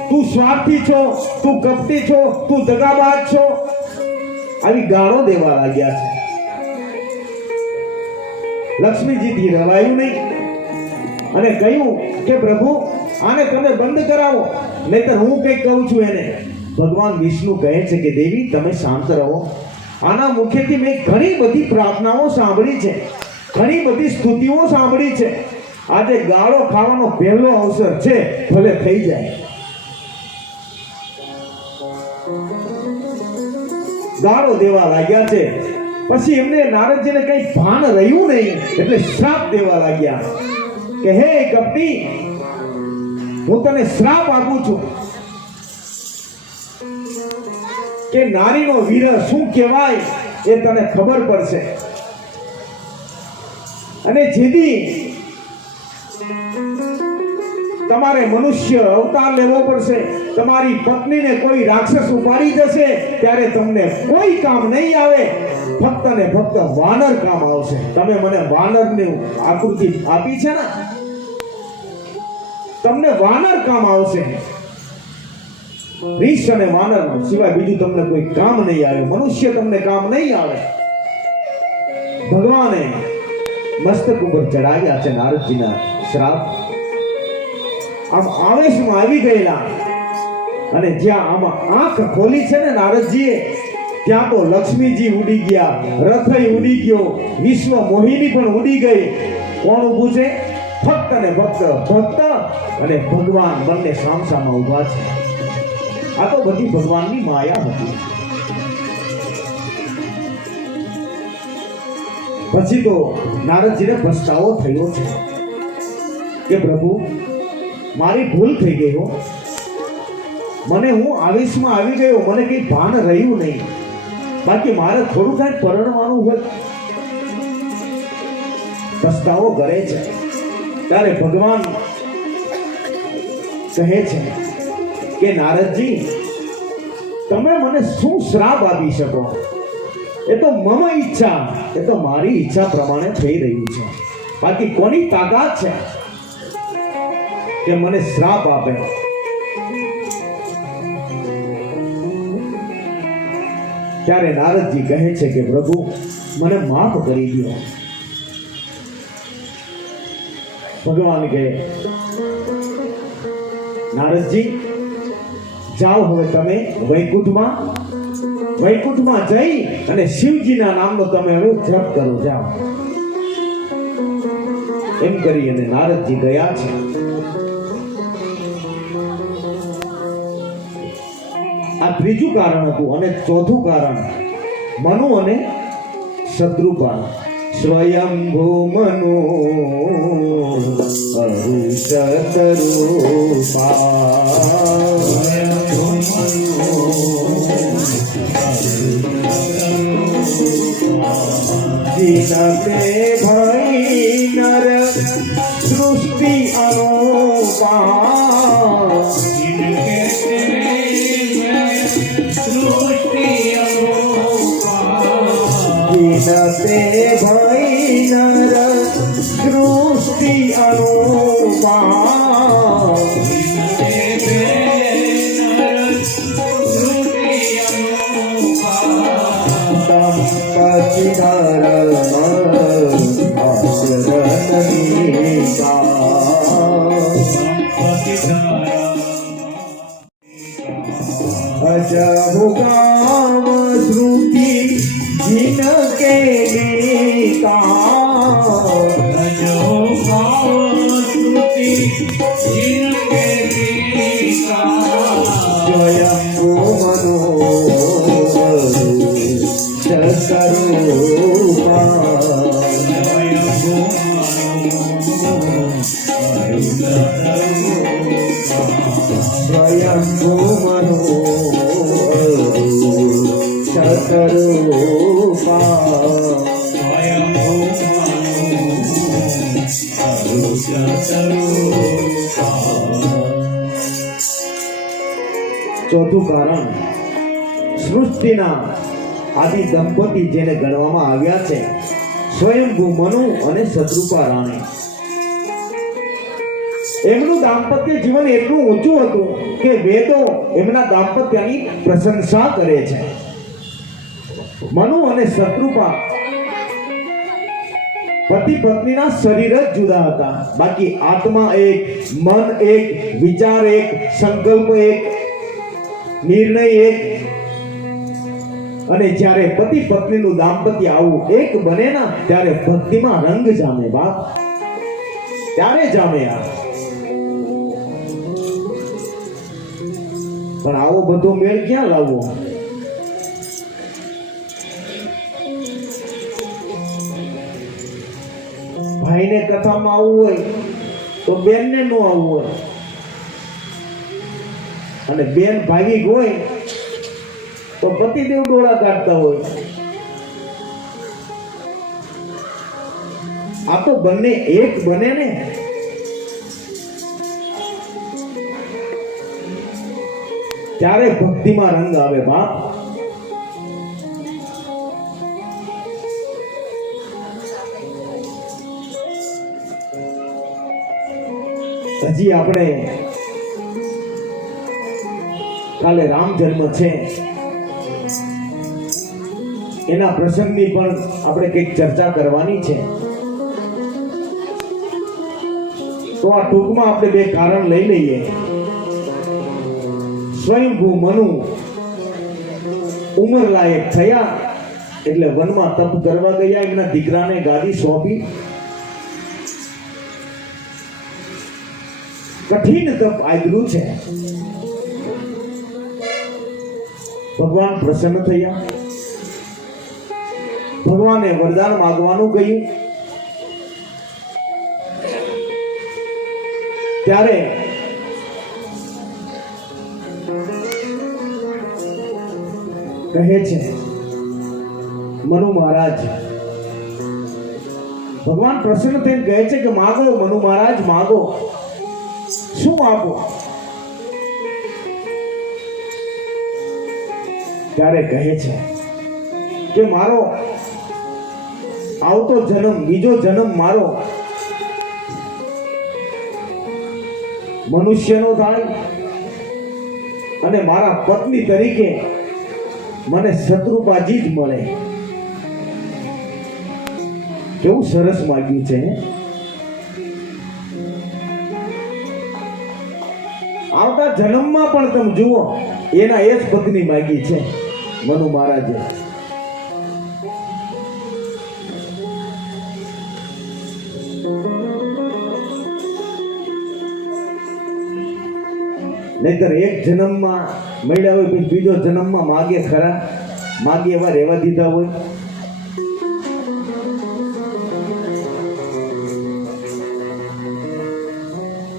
તું સ્વાર્થી છો, તું કપટી છો, તું દગાબાજ છો, આવી ગાળો દેવા લાગ્યા છે. લક્ષ્મીજીથી રવાયું નહીં અને કહ્યું કે પ્રભુ આને તમે બંધ કરાવો, નહીતર હું કંઈક કહું છું એને. ભગવાન વિષ્ણુ કહે છે કે દેવી તમે શાંત રહો. આના મુખેથી મેં ઘણી બધી પ્રાર્થનાઓ સાંભળી છે, ઘણી બધી સ્તુતિઓ સાંભળી છે. આજે ગાળો ખાવાનો પહેલો અવસર છે, ભલે થઈ જાય. ગાળો દેવા લાગ્યા છે. પછી એમને નારદજીને કઈ ભાન રહ્યું નહીં એટલે શ્રાપ દેવા લાગ્યા કે હે કપટી, હું તને શ્રાપ આપું છું કે નારીનો વીર શું કહેવાય એ તને ખબર પડશે. અને જેથી તમારે મનુષ્ય અવતાર લેવો પડશે, તમારી પત્નીને કોઈ રાક્ષસ ઉપાડી જશે ત્યારે તમને કોઈ કામ નહીં આવે, ફક્ત ને ફક્ત વાનર કામ આવશે. તમે મને વાનરની આકૃતિ આપી છે ને, તમને વાનર કામ આવશે. રીછ અને વાનર સિવાય બીજું તમને કોઈ કામ નહીં આવે, મનુષ્ય તમને કામ નહીં આવે. ભગવાને મસ્તક ઉપર ચડાવ્યા છે નારદજીના શ્રાપ. આમ આવેશમાં આવી ગયેલા અને જ્યાં આમાં આંખ ખોલી છે ને નારદજીએ, ત્યાં તો લક્ષ્મીજી ઉડી ગયા, રથય ઉડી ગયો, વિશ્વ મોહિની પણ ઉડી ગઈ. કોણ ઊભું છે? ફક્ત ને ફક્ત ભક્ત અને ભગવાન બંને સામસામા ઊભા છે. આ તો બધી ભગવાનની માયા હતી. પછી તો નારદજીને પસ્તાવો થયો છે કે પ્રભુ મારી ભૂલ થઈ ગઈ હો, મને હું આવેશમાં આવી ગયો, મને કઈ ભાન રહ્યું નહીં. બાકી મારે થોડું કાંઈ પરણવાનું હોય. પસ્તાવો કરે છે ત્યારે ભગવાન કહે છે કે નારદજી તમે મને શું શ્રાપ આપી શકો? એ તો મમ ઈચ્છા, એ તો મારી ઈચ્છા પ્રમાણે થઈ રહ્યું છે. બાકી કોની તાકાત છે કે મને શ્રાપ આપે? ત્યારે નારદજી કહે છે કે પ્રભુ મને માફ કરી દો. ભગવાન કહે નારદજી જાઓ હવે તમે વૈકુંઠમાં જઈ અને શિવજીના નામનો તમે હવે જપ કરો, જાઓ. એમ કરી અને નારદજી ગયા છે. આ ત્રીજું કારણ હતું. અને ચોથું કારણ મનુ અને શત્રુપાલ. સ્વયંભૂ મનુ જીનતે ભઈ નર સૃષ્ટિ અનુપા, જીનતે ભઈ નર સૃષ્ટિ અનુપા, દંપતિ अजहु गाम श्रुति जिनके गीता, अजहु गाम श्रुति जिनके गीता, स्वयंभू मनो स्वयंभू मनो शतरूपा, ચોથું કારણ સૃષ્ટિના આદિ દંપતિ જેને ગણવામાં આવ્યા છે સ્વયંભૂ મનુ અને શત્રુપા રાણી. એમનું દાંપત્ય જીવન એટલું ઊંચું હતું કે વેદો એમના દાંપત્યની પ્રશંસા કરે છે. મનુ અને શત્રુપા પતિ પત્નીના શરીર જ જુદા હતા, બાકી આત્મા એક, મન એક, વિચાર એક, સંકલ્પ એક, નિર્ણય એક. અને જ્યારે પતિ પત્નીનું દાંપત્ય આવું એક બને ના ત્યારે ભક્તિમાં રંગ જામે બાપ, ત્યારે જામે આ. પણ આવો બધો મેળ ક્યાં લાવવો? ભાઈને કથામાં આવવું હોય તો બેનને નો આવવું હોય, અને બેન ભાવિક હોય તો પતિદેવ ડોળા કાઢતા હોય. આ તો બંને એક બને ને. ત્યારે ભક્તિમાં રંગ આવે બાપ. હજી આપણે કાલે રામ જન્મ છે એના પ્રસંગની પણ આપણે કંઈક ચર્ચા કરવાની છે. તો આ ટૂંકમાં આપણે બે કારણ લઈ લઈએ. સ્વયંભૂ મનુ ઉંમર લાયક થયા એટલે વનમાં તપ કરવા ગયા. એમના દીકરાને ગાદી સોંપી. કઠિન તપ આદર્યું છે. ભગવાન પ્રસન્ન થયા. ભગવાને વરદાન માંગવાનું કહ્યું. ત્યારે કહે છે મનુ મહારાજ, ભગવાન પ્રસન્ન થઈને કહે છે કે માગો મનુ મહારાજ, માગો. શું આપો? ત્યારે કહે છે કે મારો આવતો જન્મ, બીજો જન્મ મારો મનુષ્યનો થાય અને મારા પત્ની તરીકે મને શત્રુપાજી જ મળે. કેવું સરસ માગ્યું છે. આવતા જન્મમાં પણ તમે જુઓ એના એ જ પત્ની માગી છે મનુ મહારાજે. નહીતર એક જન્મમાં મળ્યા હોય પછી બીજો જન્મમાં માગે ખરા? માગે એવા રહેવા દીધા હોય?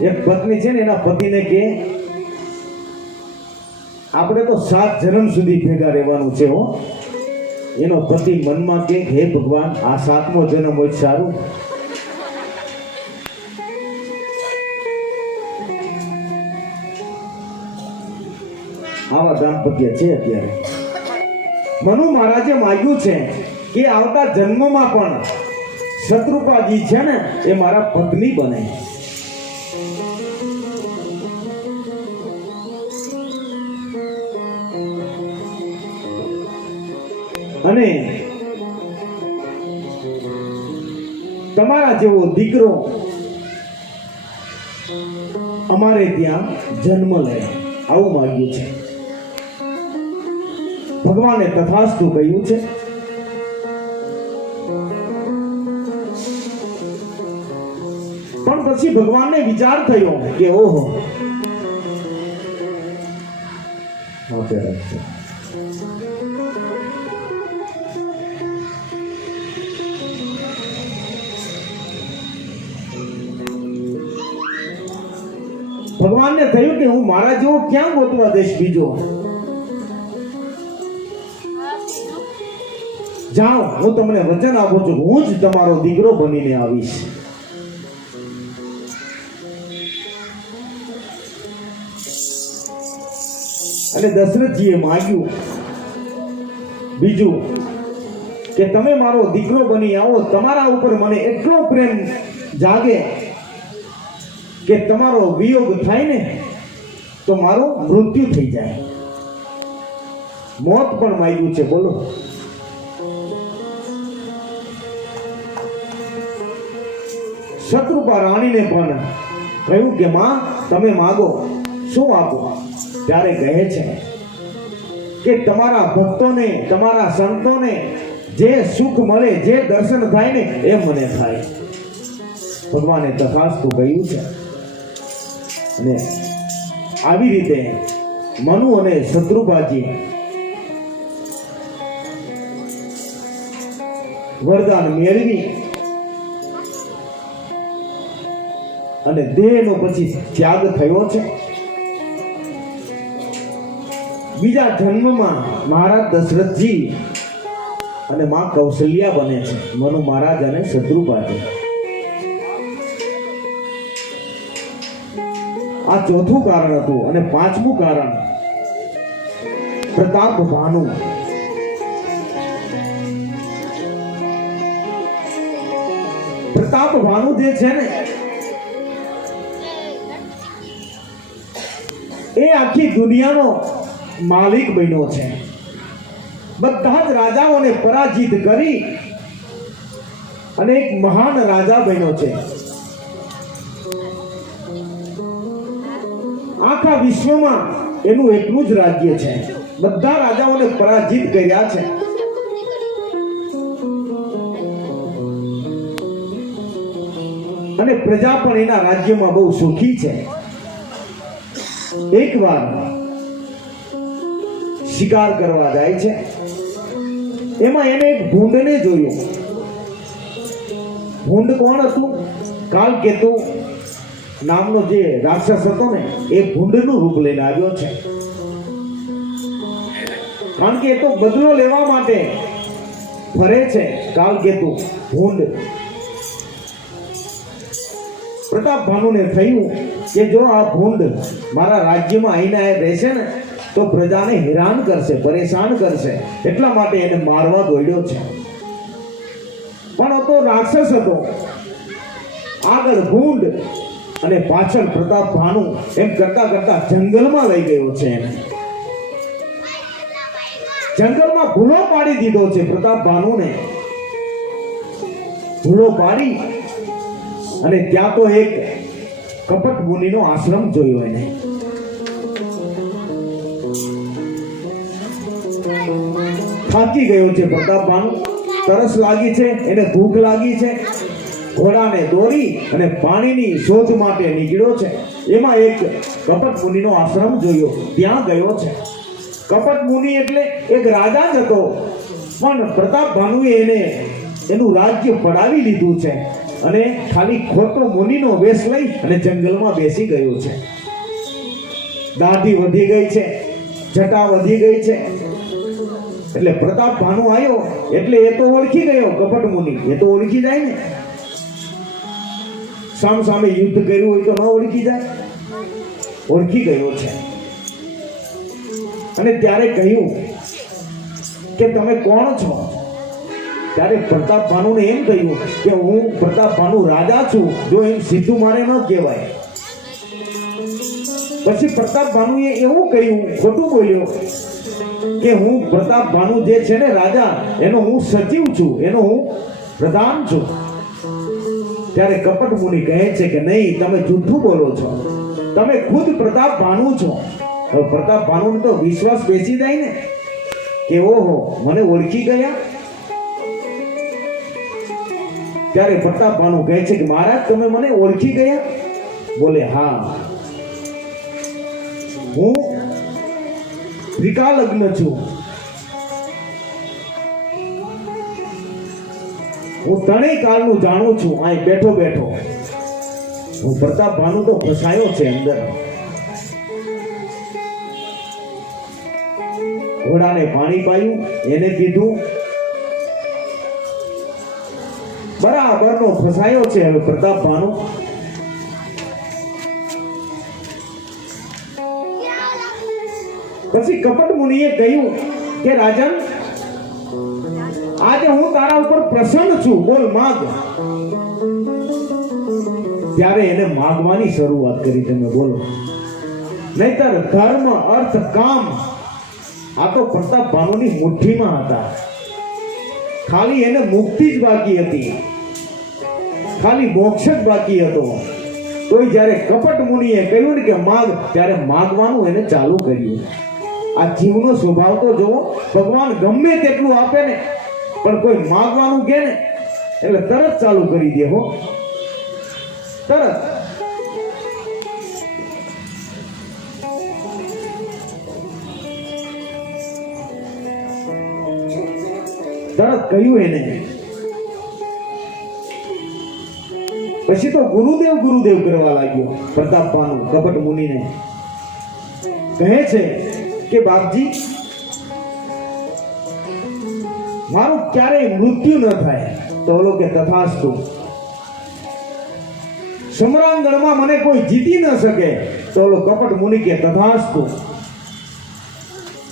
એક પત્ની છે ને એના પતિને કે આપણે તો 7 જન્મ સુધી ભેગા રહેવાનું છે હો. એનો પતિ મનમાં કે હે ભગવાન, આ 7મો જન્મ હોય સારું. આવા દાંપત્ય છે અત્યારે. મનુ મહારાજે માગ્યું છે કે આવતા જન્મમાં પણ શત્રુપાજી છે ને એ મારા પત્ની બને. અને તમારા જેવો દીકરો અમારે ત્યાં જન્મ લે, આવું માગ્યું છે. ભગવાને તથાસ્તુ કહ્યું છે. પણ પછી ભગવાનને વિચાર થયો કે ઓહો, ભગવાનને થયું કે હું મારા જેવો ક્યાં ગોતવા દઈશ બીજો. જાઓ, હું તમને વચન આપું છું, હું જ તમારો દીકરો બનીને આવીશ. અને દશરથજીએ માગ્યું બીજું કે તમે મારો દીકરો બની આવો, તમારા ઉપર મને એટલો પ્રેમ જાગે કે તમારો વિયોગ થાય ને તો મારું મૃત્યુ થઈ જાય. મોત પણ માંગ્યું છે. બોલો, શત્રુપા રાણીને પણ કહ્યું કે માં તમે માગો, શું આપો? ત્યારે કહે છે કે તમારા ભક્તોને, તમારા સંતોને જે સુખ મળે, જે દર્શન થાય ને એ મને થાય. ભગવાને તથાસ્તુ કહ્યું છે. અને આવી રીતે મનુ અને શત્રુપાજી વરદાન મેળવી અને દેહનો પછી ત્યાગ થયો છે. બીજા જન્મમાં મહારાજ દશરથજી અને માં કૌશલ્યા બને છે, મનુ મહારાજ અને શત્રુપાજી. આ ચોથું કારણ હતું. અને પાંચમું કારણ પ્રતાપ ભાનુ. પ્રતાપ ભાનુ જે છે ને એ આખી દુનિયાનો માલિક બન્યો છે. બધા જ રાજાઓને પરાજિત કરી અને એક મહાન રાજા બન્યો છે. આખા વિશ્વમાં એનું એટલું જ રાજ્ય છે. બધા રાજાઓને પરાજિત કર્યા છે. અને પ્રજા પણ એના રાજ્યમાં બહુ સુખી છે. એકવાર શિકાર કરવા જાય છે. એમાં એને એક ભૂંડને જોયું. ભૂંડ કોણ હતું? કાલકેતુ નામનો જે રાક્ષસ હતો ને એ ભૂંડનું રૂપ લઈને આવ્યો છે. કારણ કે એ તો બદલો લેવા માટે ફરે છે. કાલકેતુ ભૂંડ. પ્રતાપ ભાનુને થયું કે જો આ ભૂંડ મારા રાજ્યમાં આવીને રહેશે ને તો પ્રજાને હેરાન કરશે, પરેશાન કરશે. એટલા માટે એને મારવા દોડ્યો છે. પણ તો રાક્ષસ હતો. આગળ ભૂંડ અને પાછળ પ્રતાપ ભાનુ એમ કરતા કરતા જંગલમાં લઈ ગયો છે. એને જંગલમાં ભૂલો પાડી દીધો છે. પ્રતાપ ભાનુને ભૂલો પાડી અને ત્યાં તો એક કપટ મુનિનો આશ્રમ જોયો. એને થાકી ગયો છે પ્રતાપ ભાનુ. તરસ લાગી છે, એને ભૂખ લાગી છે. ઘોડાને દોરી અને પાણીની શોધ માટે નીકળ્યો છે. એમાં એક કપટ મુનિનો આશ્રમ જોયો, ત્યાં ગયો છે. કપટ મુનિ એટલે એક રાજા જ હતો, પણ પ્રતાપ ભાનુએ એને એનું રાજ્ય પડાવી લીધું છે અને ખાલી ખોટો મુનિનો વેશ લઈ અને જંગલમાં બેસી ગયો છે. દાઢી વધી ગઈ છે, જટા વધી ગઈ છે. એટલે પ્રતાપ ભાનુ આવ્યો એટલે એ તો ઓળખી ગયો. કપટ મુનિ એ તો ઓળખી જાય ને. સામ સામે યુદ્ધ કર્યું હોય તો ન ઓળખી જાય? ઓળખી ગયો છે. અને ત્યારે કહ્યું કે તમે કોણ છો? ત્યારે પ્રતાપ ભાનુને એમ કહ્યું કે હું પ્રતાપ ભાનુ રાજા છું. જો એમ સીધું મારે ન કહેવાય. પછી પ્રતાપ ભાનુએ એવું કહ્યું, ખોટું બોલ્યો કે હું પ્રતાપ ભાનુ જે છે ને રાજા, એનો હું સચિવ છું, એનો હું પ્રધાન છું. ત્યારે કપટ મુનિ કહે છે કે નહીં, તમે જૂઠું બોલો છો. તમે ખુદ પ્રતાપ ભાનુ છો. પ્રતાપ ભાનુને તો વિશ્વાસ બેસી જાય ને કે ઓહો, મને ઓળખી ગયા. ત્યારે પ્રતાપ ભાનુ કહે છે કે મહારાજ તમે મને ઓળખી ગયા? બોલે હા, હું ત્રિકાલગ્ન છું. હું ત્રણેય કાળનું જાણું છું. અહીં બેઠો બેઠો હું પ્રતાપ ભાનુ તો ફસાયો છે અંદર. ઘોડાને પાણી પાયું, એને કીધું બરાબરનો ફસાયો છે હવે પ્રતાપ ભાનુ. પછી કપટ મુનિએ કહ્યું કે રાજન, આજે હું તારા ઉપર પ્રસન્ન છું, બોલ માગ. ત્યારે એને માગવાની શરૂઆત કરી. તમે બોલો. નહીતર ધર્મ, અર્થ, કામ આ તો પ્રતાપ ભાનુની મુઠ્ઠીમાં હતા. ખાલી એને મુક્તિ જ બાકી હતી, ખાલી મોક્ષ જ બાકી હતો. તોય જ્યારે કપટ મુનિએ કહ્યું ને કે માગ, ત્યારે માગવાનું એને ચાલુ કર્યું. આ જીવનો સ્વભાવ તો જુઓ, ભગવાન ગમે તેટલું આપે ને, પણ કોઈ માગવાનું કે ને એટલે તરત ચાલુ કરી દે. હો, તરત. તરત કહ્યું એને. પછી તો ગુરુદેવ ગુરુદેવ કરવા લાગ્યો પ્રતાપ ભાનુ કપટ મુનિને. કહે છે કે બાપજી, મારું ક્યારેય મૃત્યુ ન થાય. તો ઓલો કે તથાસ્તુ. સમરાંગણમાં મને કોઈ જીતી ન શકે. તો ઓલો કપટ મુનિ કે તથાસ્તુ.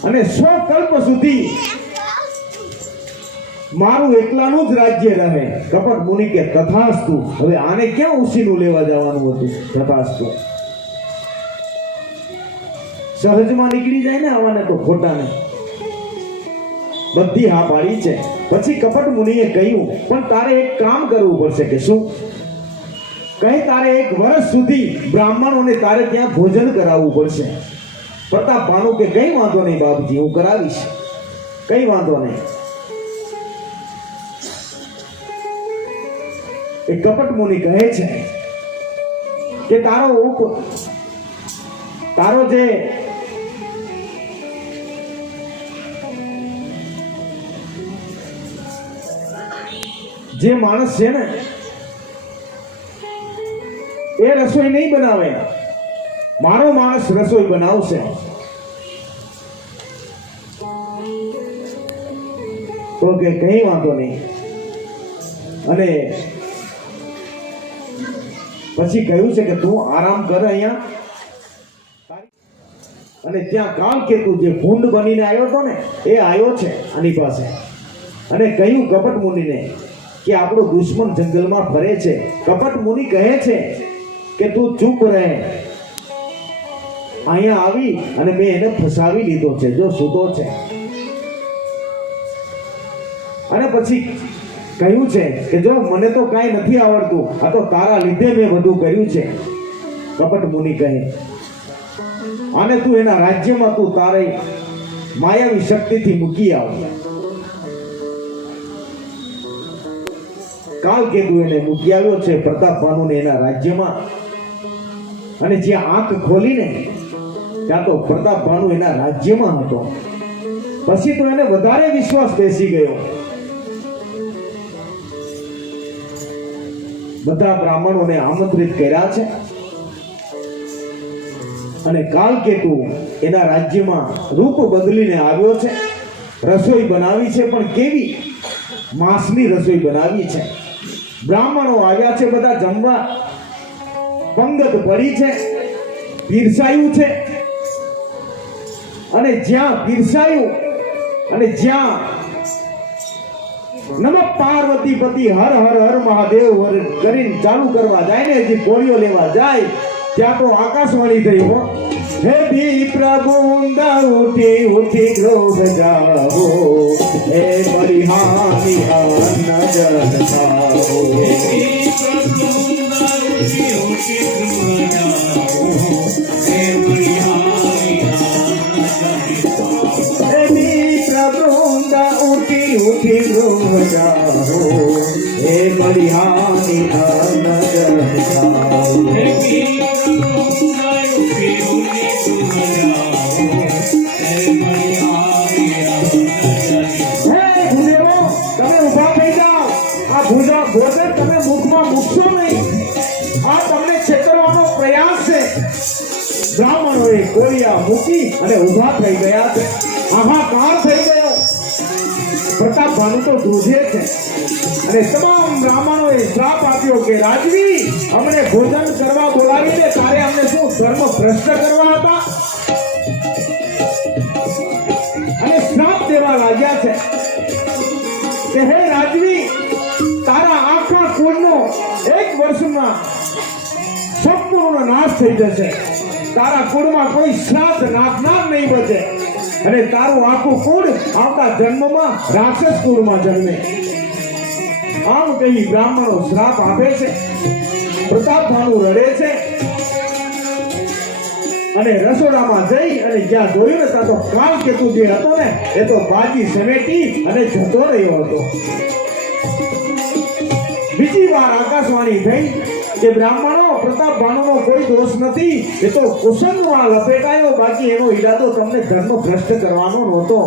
અને 100 કલ્પ સુધી મારું એકલાનું જ રાજ્ય રહે. કપટ મુનિ કે તથાસ્તુ. હવે આને ક્યાં ઉસીનું લેવા જવાનું હતું? તથાસ્તુ. સહજમાં નીકળી જાય ને આવાને તો ખોટાને. બધી હા પાડી છે. પછી કપટ મુનિએ કહ્યું, પણ તારે એક કામ કરવું પડશે. કે શું? કહે તારે 1 વર્ષ સુધી બ્રાહ્મણોને તારે ત્યાં ભોજન કરાવવું પડશે. પ્રતાપ ભાનુ કે કઈ વાંધો નહીં બાપજી, હું કરાવીશ, કઈ વાંધો નહીં. એ કપટ મુનિ કહે છે કે તારો જે માણસ છે ને એ રસોઈ નહીં બનાવે, મારો માણસ રસોઈ બનાવશે. તો કે કઈ વાંધો નહીં. અને પછી કહ્યું છે કે તું આરામ કર અહીંયા. અને ત્યાં કાલકેતુ જે ભૂંડ બનીને આવ્યો હતો ને, એ આવ્યો છે આની પાસે. અને કહ્યું કપટ મુનિને કે આપણો દુશ્મન જંગલમાં ફરે છે. કપટ મુનિ કહે છે કે તું ચૂપ રહે. અહીંયા આવી અને મેં એને ફસાવી લીધો છે, જો સૂતો છે. અને પછી કહ્યું છે કે જો મને તો કાંઈ નથી આવડતું, આ તો તારા લીધે મેં બધું કર્યું છે. કપટ મુનિ કહે, આને તું એના રાજ્યમાં તું તારી માયાવી શક્તિથી મૂકી આવ. કાલકેતુ એને મૂકી આવ્યો છે પ્રતાપ ભાનુને એના રાજ્યમાં. અને જ્યાં આંખ ખોલીને ત્યાં તો પ્રતાપ ભાનુ એના રાજ્યમાં હતો. પછી તો એને વધારે વિશ્વાસ બેસી ગયો. બધા બ્રાહ્મણોને આમંત્રિત કર્યા છે. અને કાલકેતુ એના રાજ્યમાં રૂપ બદલીને આવ્યો છે. રસોઈ બનાવી છે, પણ કેવી? માંસની રસોઈ બનાવી છે. બ્રાહ્મણો આવ્યા છે, બધા જમવા. પંગત પડી છે, પીરસાયું છે. અને જ્યાં પીરસાયું અને જ્યાં નમઃ પાર્વતી પતિ હર હર હર મહાદેવ કરીને ચાલુ કરવા જાય ને, હજી પોળીઓ લેવા જાય, ત્યાં તો આકાશવાણી થઈ. હો, હે વિપ્ર બુંદા ઉઠી ઉઠી ગ્રોહ જાઓ, હે બલિહાની નજર થાઓ. હે વિપ્ર બુંદા ઉઠી ઉઠી ગ્રોહ જાઓ, હે બલિહાની નજર થાઓ. હે વિપ્ર બુંદા ઉઠી ઉઠી ગ્રોહ જાઓ, હે બલિહાની નજર થાઓ. હે ભોજન તમે મુખમાં મૂકશો નહીં. આ તમને છેતરવાનો પ્રયાસ છે. બ્રાહ્મણોએ કોળિયા મૂકી અને ઊભા થઈ ગયા છે. હાહાકાર થઈ ગયો. પ્રતાપ ભાનુ તો ધ્રુજે છે. અને તમામ બ્રાહ્મણોએ શ્રાપ આપ્યો કે રાજવી, અમને ભોજન કરવા બોલાવીને તારે અમને શું ધર્મ ભ્રષ્ટ કરવા હતા? અને શ્રાપ દેવા લાગ્યા છે કે હે કુળના સંપૂર્ણ નાશ થઈ જશે. તારા કુળમાં કોઈ શ્રાદ્ધ નાખનાર નહીં બચે અને તારું આખું કુળ આવતા જન્મમાં રાક્ષસ કુળમાં જન્મે. આમ કહી બ્રાહ્મણો શ્રાપ આપે છે. પ્રતાપ ભાનુ રડે છે અને રસોડામાં જઈ અને જ્યાં જોયું ને ત્યાં તો કાળકેતુ જે હતો ને એ તો બાજી સમેટી અને જતો રહ્યો હતો. બીજી વાર આકાશવાણી થઈ કે બ્રાહ્મણો, પ્રતાપ ભાનુનો કોઈ દોષ નથી, એ તો કુસંગમાં લપેટાયો, બાકી એનો ઈરાદો તમને ધર્મ ભ્રષ્ટ કરવાનો નહોતો,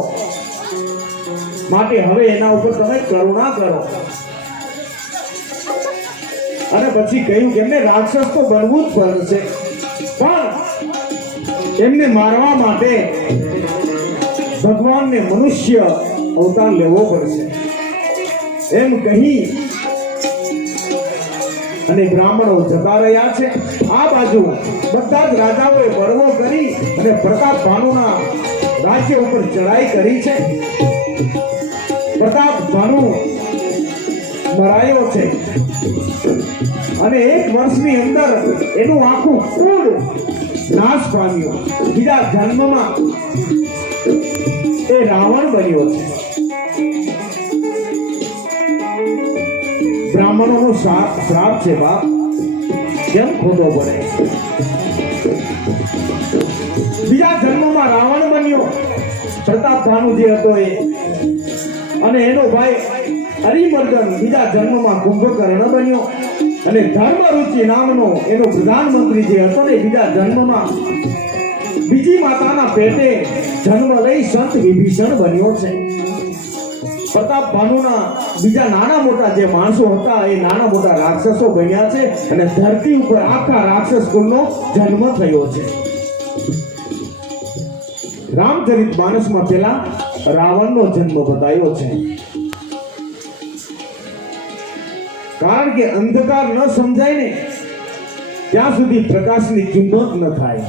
માટે હવે એના ઉપર તમે કરુણા કરો. અને પછી કહ્યું કે એમને રાક્ષસ તો બનવું જ પડશે, પણ એમને મારવા માટે ભગવાનને મનુષ્ય અવતાર લેવો પડશે એમ કહી અને બ્રાહ્મણો જતા રહ્યા છે. આ બાજુ બધા જ રાજાઓએ બળવો કરી અને પ્રતાપ ભાનુના રાજ્ય ઉપર ચડાઈ કરી છે. પ્રતાપ ભાનુ મરાયો છે અને 1 વર્ષની અંદર એનું આખું કુળ નાશ પામ્યો. બીજા જન્મમાં એ રાવણ બન્યો છે. બ્રાહ્મણોનો શ્રાપ છે બાપ, કેમ ખોટો પડે? બીજા જન્મમાં રાવણ બન્યો પ્રતાપ ભાનુ જે હતો એ, અને એનો ભાઈ હરિમર્દન બીજા જન્મમાં કુંભકર્ણ બન્યો, અને ધર્મરુચિ નામનો એનો પ્રધાનમંત્રી જે હતો ને બીજા જન્મમાં બીજી માતાના પેટે જન્મ લઈ સંત વિભીષણ બન્યો છે. પ્રતાપ ભાનુના બીજા નાના મોટા જે માણસો હતા એ નાના મોટા રાક્ષસો બન્યા છે અને ધરતી ઉપર આખા રાક્ષસ કુળનો જન્મ થયો છે. રામચરિત માનસમાં પેલા રાવણનો જન્મ બતાવ્યો છે, કારણ કે અંધકાર ન સમજાય ને ત્યાં સુધી પ્રકાશની કિંમત ન થાય.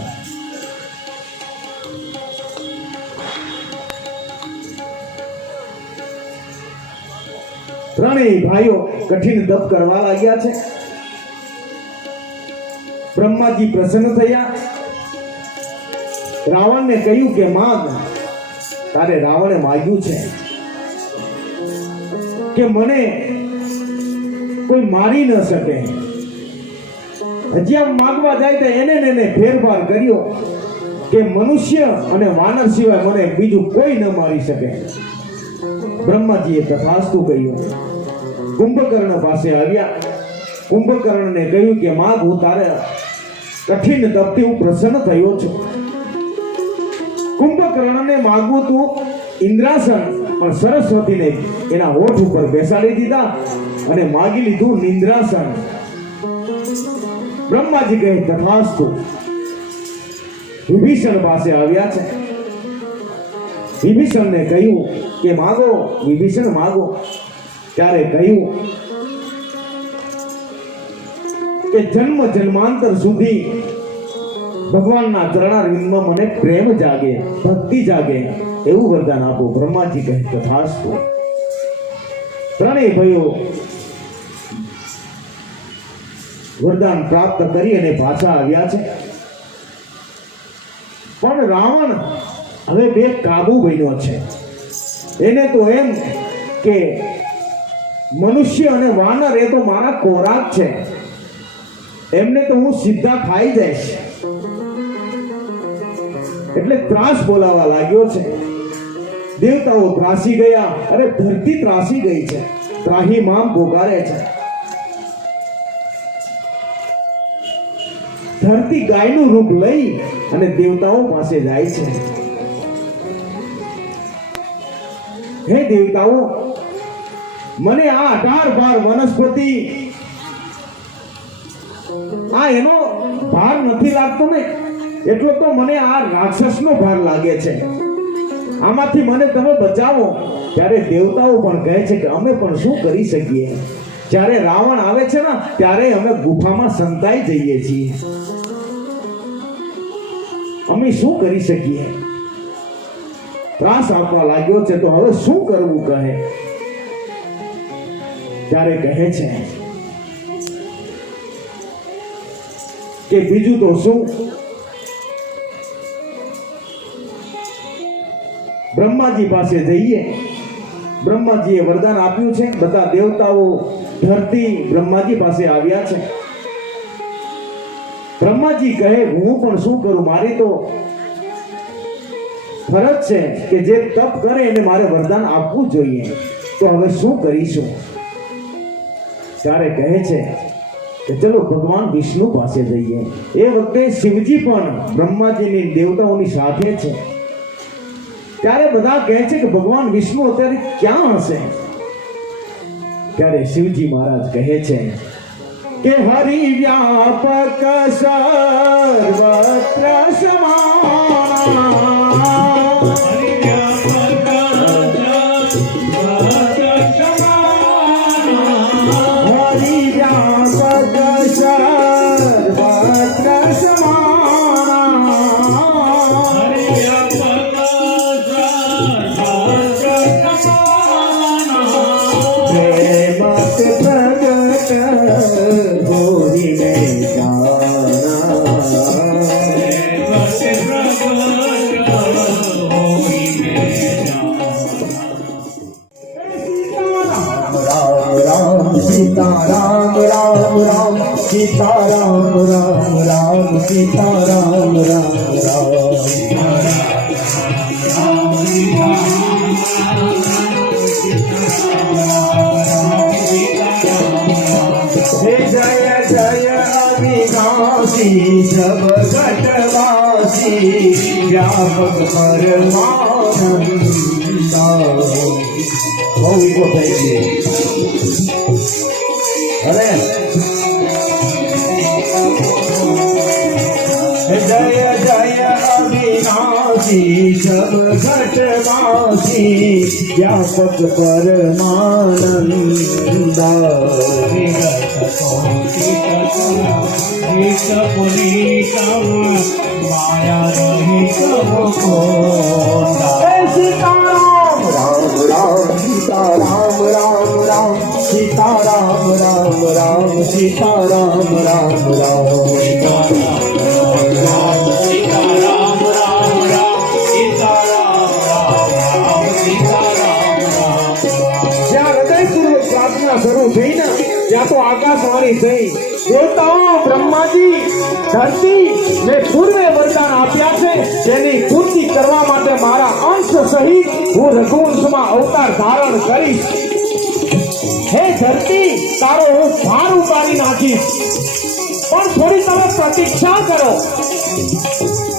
ત્રણેય ભાઈઓ કઠિન તપ કરવા લાગ્યા છે. બ્રહ્માજી પ્રસન્ન થયા. રાવણને કહ્યું કે માગ. તારે રાવણે માગ્યું છે કે મને કોઈ મારી ન શકે. હજી આમ માગવા જાય તો એને ફેરફાર કર્યો કે મનુષ્ય અને વાનર સિવાય મને બીજું કોઈ ન મારી શકે. બ્રહ્માજીએ તથાસ્તુ કહ્યું. કુંભકર્ણ પાસે આવ્યા. કુંભકર્ણને કહ્યું કે માગ, હું તારે કઠિન તપથી હું પ્રસન્ન થયો છું. કુંભકર્ણને માગવું તું ઇન્દ્રાસન, પણ સરસ્વતીને એના હોઠ ઉપર બેસાડી દીધા અને માગી લીધું નિંદ્રાસન. બ્રહ્માજી કહે તથાસ્તુ. વિભીષણ પાસે આવ્યા છે. વિભીષણને કહ્યું કે માગો, વિભીષણ માગો. ત્યારે કહ્યું કે જન્મ જન્માંતર સુધી ભગવાનના ચરણારવિંદમાં મને પ્રેમ જાગે, ભક્તિ જાગે, એવું વરદાન આપો. બ્રહ્માજી કહે તથાસ્તુ. ત્રણેય ભાઈઓ વરદાન પ્રાપ્ત કરી અને પાછા આવ્યા છે. પણ રાવણ હવે બે કાબુ બન્યો છે. એને તો એમ કે મનુષ્ય અને વાનર એ તો મારા ખોરાક છે, એમને તો હું સીધા ખાઈ જઈશ. એટલે ત્રાસ બોલાવા લાગ્યો છે. દેવતાઓ ત્રાસી ગયા, અરે ધરતી ત્રાસી ગઈ છે, ત્રાહી મામ પોકારે છે. ધરતી ગાયનું રૂપ લઈ અને દેવતાઓ પાસે જાય છે. હે દેવતાઓ, મને આ 18 વનસ્પતિ આ એનો ભાર નથી લાગતો ને, એટલો તો મને આ રાક્ષસનો ભાર લાગે છે. આમાંથી મને તમે બચાવો. ત્યારે દેવતાઓ પણ કહે છે કે અમે પણ શું કરી શકીએ? જ્યારે રાવણ આવે છે ને ત્યારે અમે ગુફામાં સંતાઈ જઈએ છીએ, અમે શું કરી શકીએ? ત્રાસ આપવા લાગ્યો છે તો હવે શું કરવું કહે. ત્યારે કહે છે કે બીજું તો શું? બ્રહ્માજી પાસે જઈએ. બ્રહ્માજીએ વરદાન આપ્યું છે. બધા દેવતાઓ ધરતી બ્રહ્માજી પાસે આવ્યા છે. બ્રહ્માજી કહે હું પણ શું કરું, મારી તો ફરજ છે કે જે તપ કરે એને મારે વરદાન આપવું જોઈએ. તો હવે શું કરીશું? ત્યારે કહે છે કે ચલો ભગવાન વિષ્ણુ પાસે જઈએ. એ વખતે શિવજી પણ બ્રહ્માજીની દેવતાઓની સાથે છે. ત્યારે બધા કહે છે કે ભગવાન વિષ્ણુ અત્યારે ક્યાં હશે? ત્યારે શિવજી મહારાજ કહે છે કે હરિ વ્યાપક સર્વત્ર સમાન, હરિ વ્યાપક હરિ વ્યાપક સર્વત્ર સમાન, હરિ વ્યાપક પ્રેમત પ્રગટ હોઈને सीता राम राम राम सीता राम राम राम सीता राम राम हे जय जय अविनाशी सब घटवासी व्यापक परमानंदा બહુ ઈગો થઈ ગઈ. અરે જય જય અવિનાશી સબ ઘટવાસી વ્યાપક પરમાનંદા માયા રહિત सीताराम राम राम सीताराम राम राम सीताराम राम राम सीताराम राम राम જ્યાં હૃદયપૂર્વક પ્રાર્થના શરૂ થઈ ને ત્યાં તો આકાશવાણી થઈ. દેવતાઓ બ્રહ્માજી ધરતી ને પૂર્વે વરદાન આપ્યા છે જેની પૂર્તિ કરવા માટે મારા અંશ સહિત હું રઘુવંશમાં અવતાર ધારણ કરીશ. હે ધરતી, તારો હું ભાર ઉતારી નાખીશ, પણ થોડી તમે પ્રતીક્ષા કરો.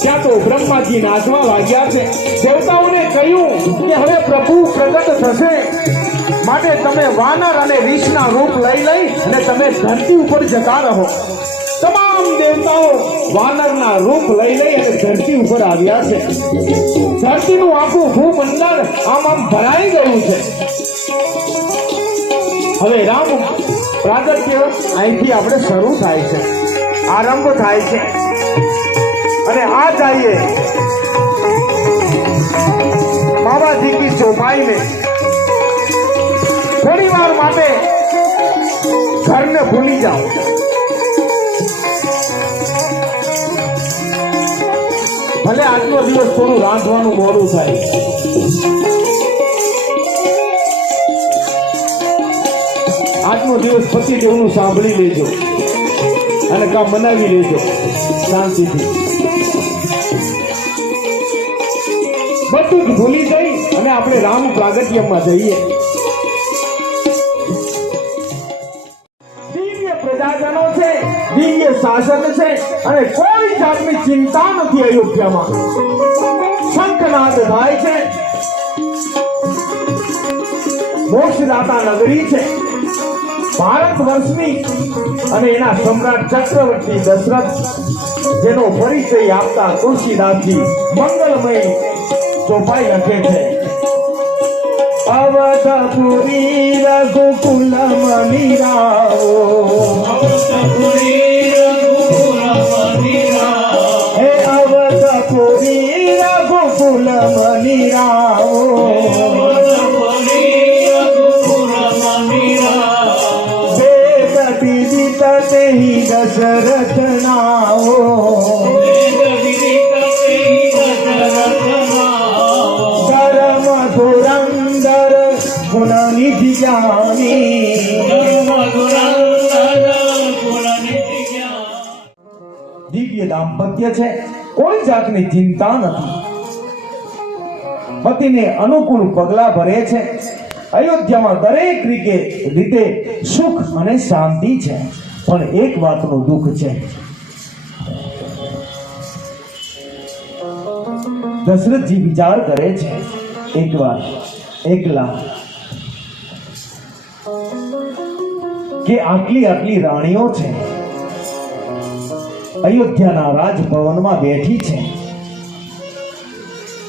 ત્યાં તો બ્રહ્માજી નાચવા લાગ્યા છે. દેવતાઓને કહ્યું કે હવે પ્રભુ પ્રગટ થશે, માટે તમે વાનર અને વિષના રૂપ લઈ અને તમે ધરતી ઉપર જતા રહો. તમામ દેવતાઓ વાનરના રૂપ લઈ અને ધરતી ઉપર આવ્યા છે. ધરતીનું આખું ભૂમંડળ આમ ભરાઈ ગયું છે. હવે રામ પ્રાગટ્ય અહીંથી આપણે શરૂ થાય છે, આરંભ થાય છે. અને આ જઈએ બાબાજી કી ચોપાઈ में થોડી વાર માટે ઘરને ભૂલી જાઓ. ભલે આજનો દિવસ થોડું રાંધવાનું મોડું થાય, આજનો દિવસ પતિદેવનું સાંભળી લેજો અને કામ બનાવી લેજો શાંતિથી. બધું જ ભૂલી જઈ અને આપણે રામ પ્રાગટ્યમાં જઈએ. દિવ્ય પ્રજાજનો છે, દિવ્ય શાસન છે અને કોઈ જાતની ચિંતા નથી. અયોધ્યામાં શંખનાદ થાય છે. મોક્ષદાતા નગરી છે ભારત વર્ષની અને એના સમ્રાટ ચક્રવર્તી દશરથ, જેનો પરિચય આપતા તુલસીદાસજી મંગલમય ચોપાઈ લખે છે. અવધપુરી રઘુકુલ મનિરાઓ, હે અવધપુરી રઘુકુલ મનિરાઓ, देवती जितते ही दशरथ दशरथ नाओ धर्म धुरंधर गुण निधि ज्ञानी દિવ્ય દાંપત્ય છે, કોઈ જાતની ચિંતા નથી. પતિને અનુકૂળ પગલા ભરે છે. અયોધ્યામાં દરેક રીતે સુખ અને શાંતિ છે, પણ એક વાતનું દુઃખ છે. દશરથજી વિચાર કરે છે એકવાર એકલા કે આટલી રાણીઓ છે, અયોધ્યાના રાજભવનમાં બેઠી છે,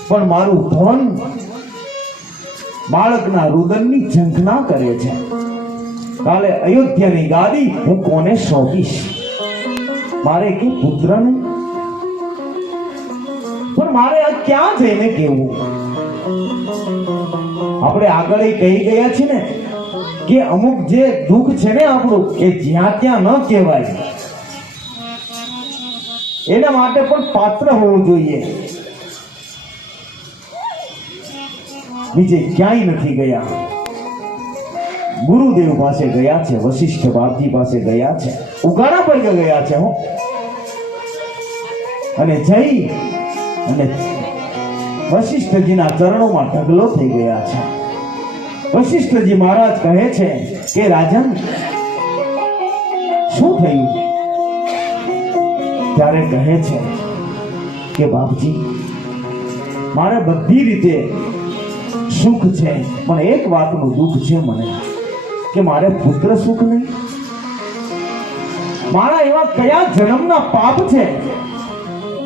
પણ મારું ધન બાળકના રુદનની ઝંખના કરે છે. કાલે અયોધ્યાની ગાદી હું કોને સોંપીશ? મારે કે પુત્રને? પણ મારે આ ક્યાં જઈને કહેવું? આપણે આગળ કહી ગયા છે ને કે અમુક જે દુઃખ છે ને આપણું, એ જ્યાં ત્યાં ન કહેવાય. એના માટે પણ પાત્ર હોવું જોઈએ. બીજે ક્યાંય નથી ગયા. ગુરુદેવ પાસે ગયા છે, વશિષ્ઠ બાપજી પાસે ગયા છે, ઉગાડા પર ગયા છે હું, અને જઈ અને વશિષ્ઠજીના ચરણોમાં ઢગલો થઈ ગયા છે. વશિષ્ઠજી મહારાજ કહે છે કે રાજન, શું થયું? ત્યારે કહે છે કે બાપજી, મારે બધી રીતે સુખ છે, પણ એક વાતનું દુઃખ છે મને, કે મારે પુત્ર સુખ નહીં. મારા એવા કયા જન્મના પાપ છે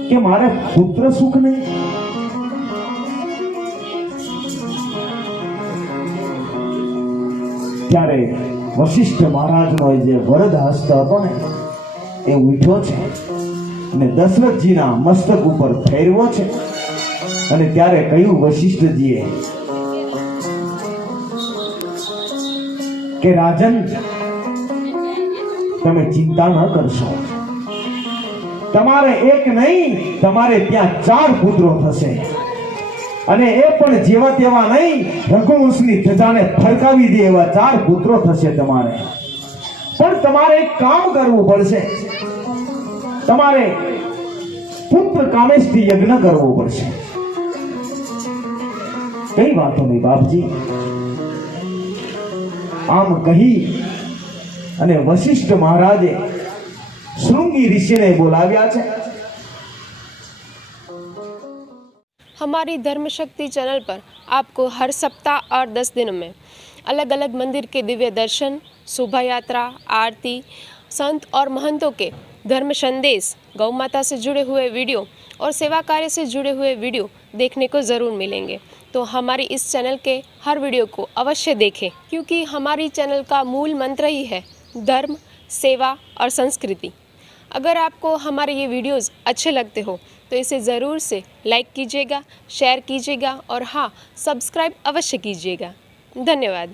કે મારે પુત્ર સુખ નહીં? ત્યારે વશિષ્ઠ મહારાજનો જે વરદ હસ્ત હતો ને, એ ઉઠ્યો છે અને દશરથજીના મસ્તક ઉપર ફેરવો છે. અને ત્યારે કહ્યું વશિષ્ઠજીએ કે રાજન, તમે ચિંતા ન કરશો. તમારે એક નહીં, તમારે ત્યાં 4 પુત્રો થશે, અને એ પણ જેવા તેવા નહીં, રઘુવંશની ધજાને ફરકાવી દે એવા 4 પુત્રો થશે તમારે. પણ તમારે એક કામ કરવું પડશે. તમારે પુત્ર કામેષ્ટી યજ્ઞ કરવો પડશે. કઈ વાતો નહીં બાપજી. આમ કહી અને વશિષ્ઠ મહારાજે શૃંગી ऋषिને બોલાવ્યા છે. हमारी धर्म शक्ति चैनल पर आपको हर सप्ताह और 10 दिनों में अलग अलग मंदिर के दिव्य दर्शन, शोभा यात्रा, आरती, संत और महंतों के धर्म संदेश, गौ माता से जुड़े हुए वीडियो और सेवा कार्य से जुड़े हुए वीडियो देखने को ज़रूर मिलेंगे. तो हमारी इस चैनल के हर वीडियो को अवश्य देखें, क्योंकि हमारी चैनल का मूल मंत्र ही है धर्म, सेवा और संस्कृति. अगर आपको हमारे ये वीडियोस अच्छे लगते हो तो इसे ज़रूर से लाइक कीजिएगा, शेयर कीजिएगा और हाँ, सब्सक्राइब अवश्य कीजिएगा. धन्यवाद.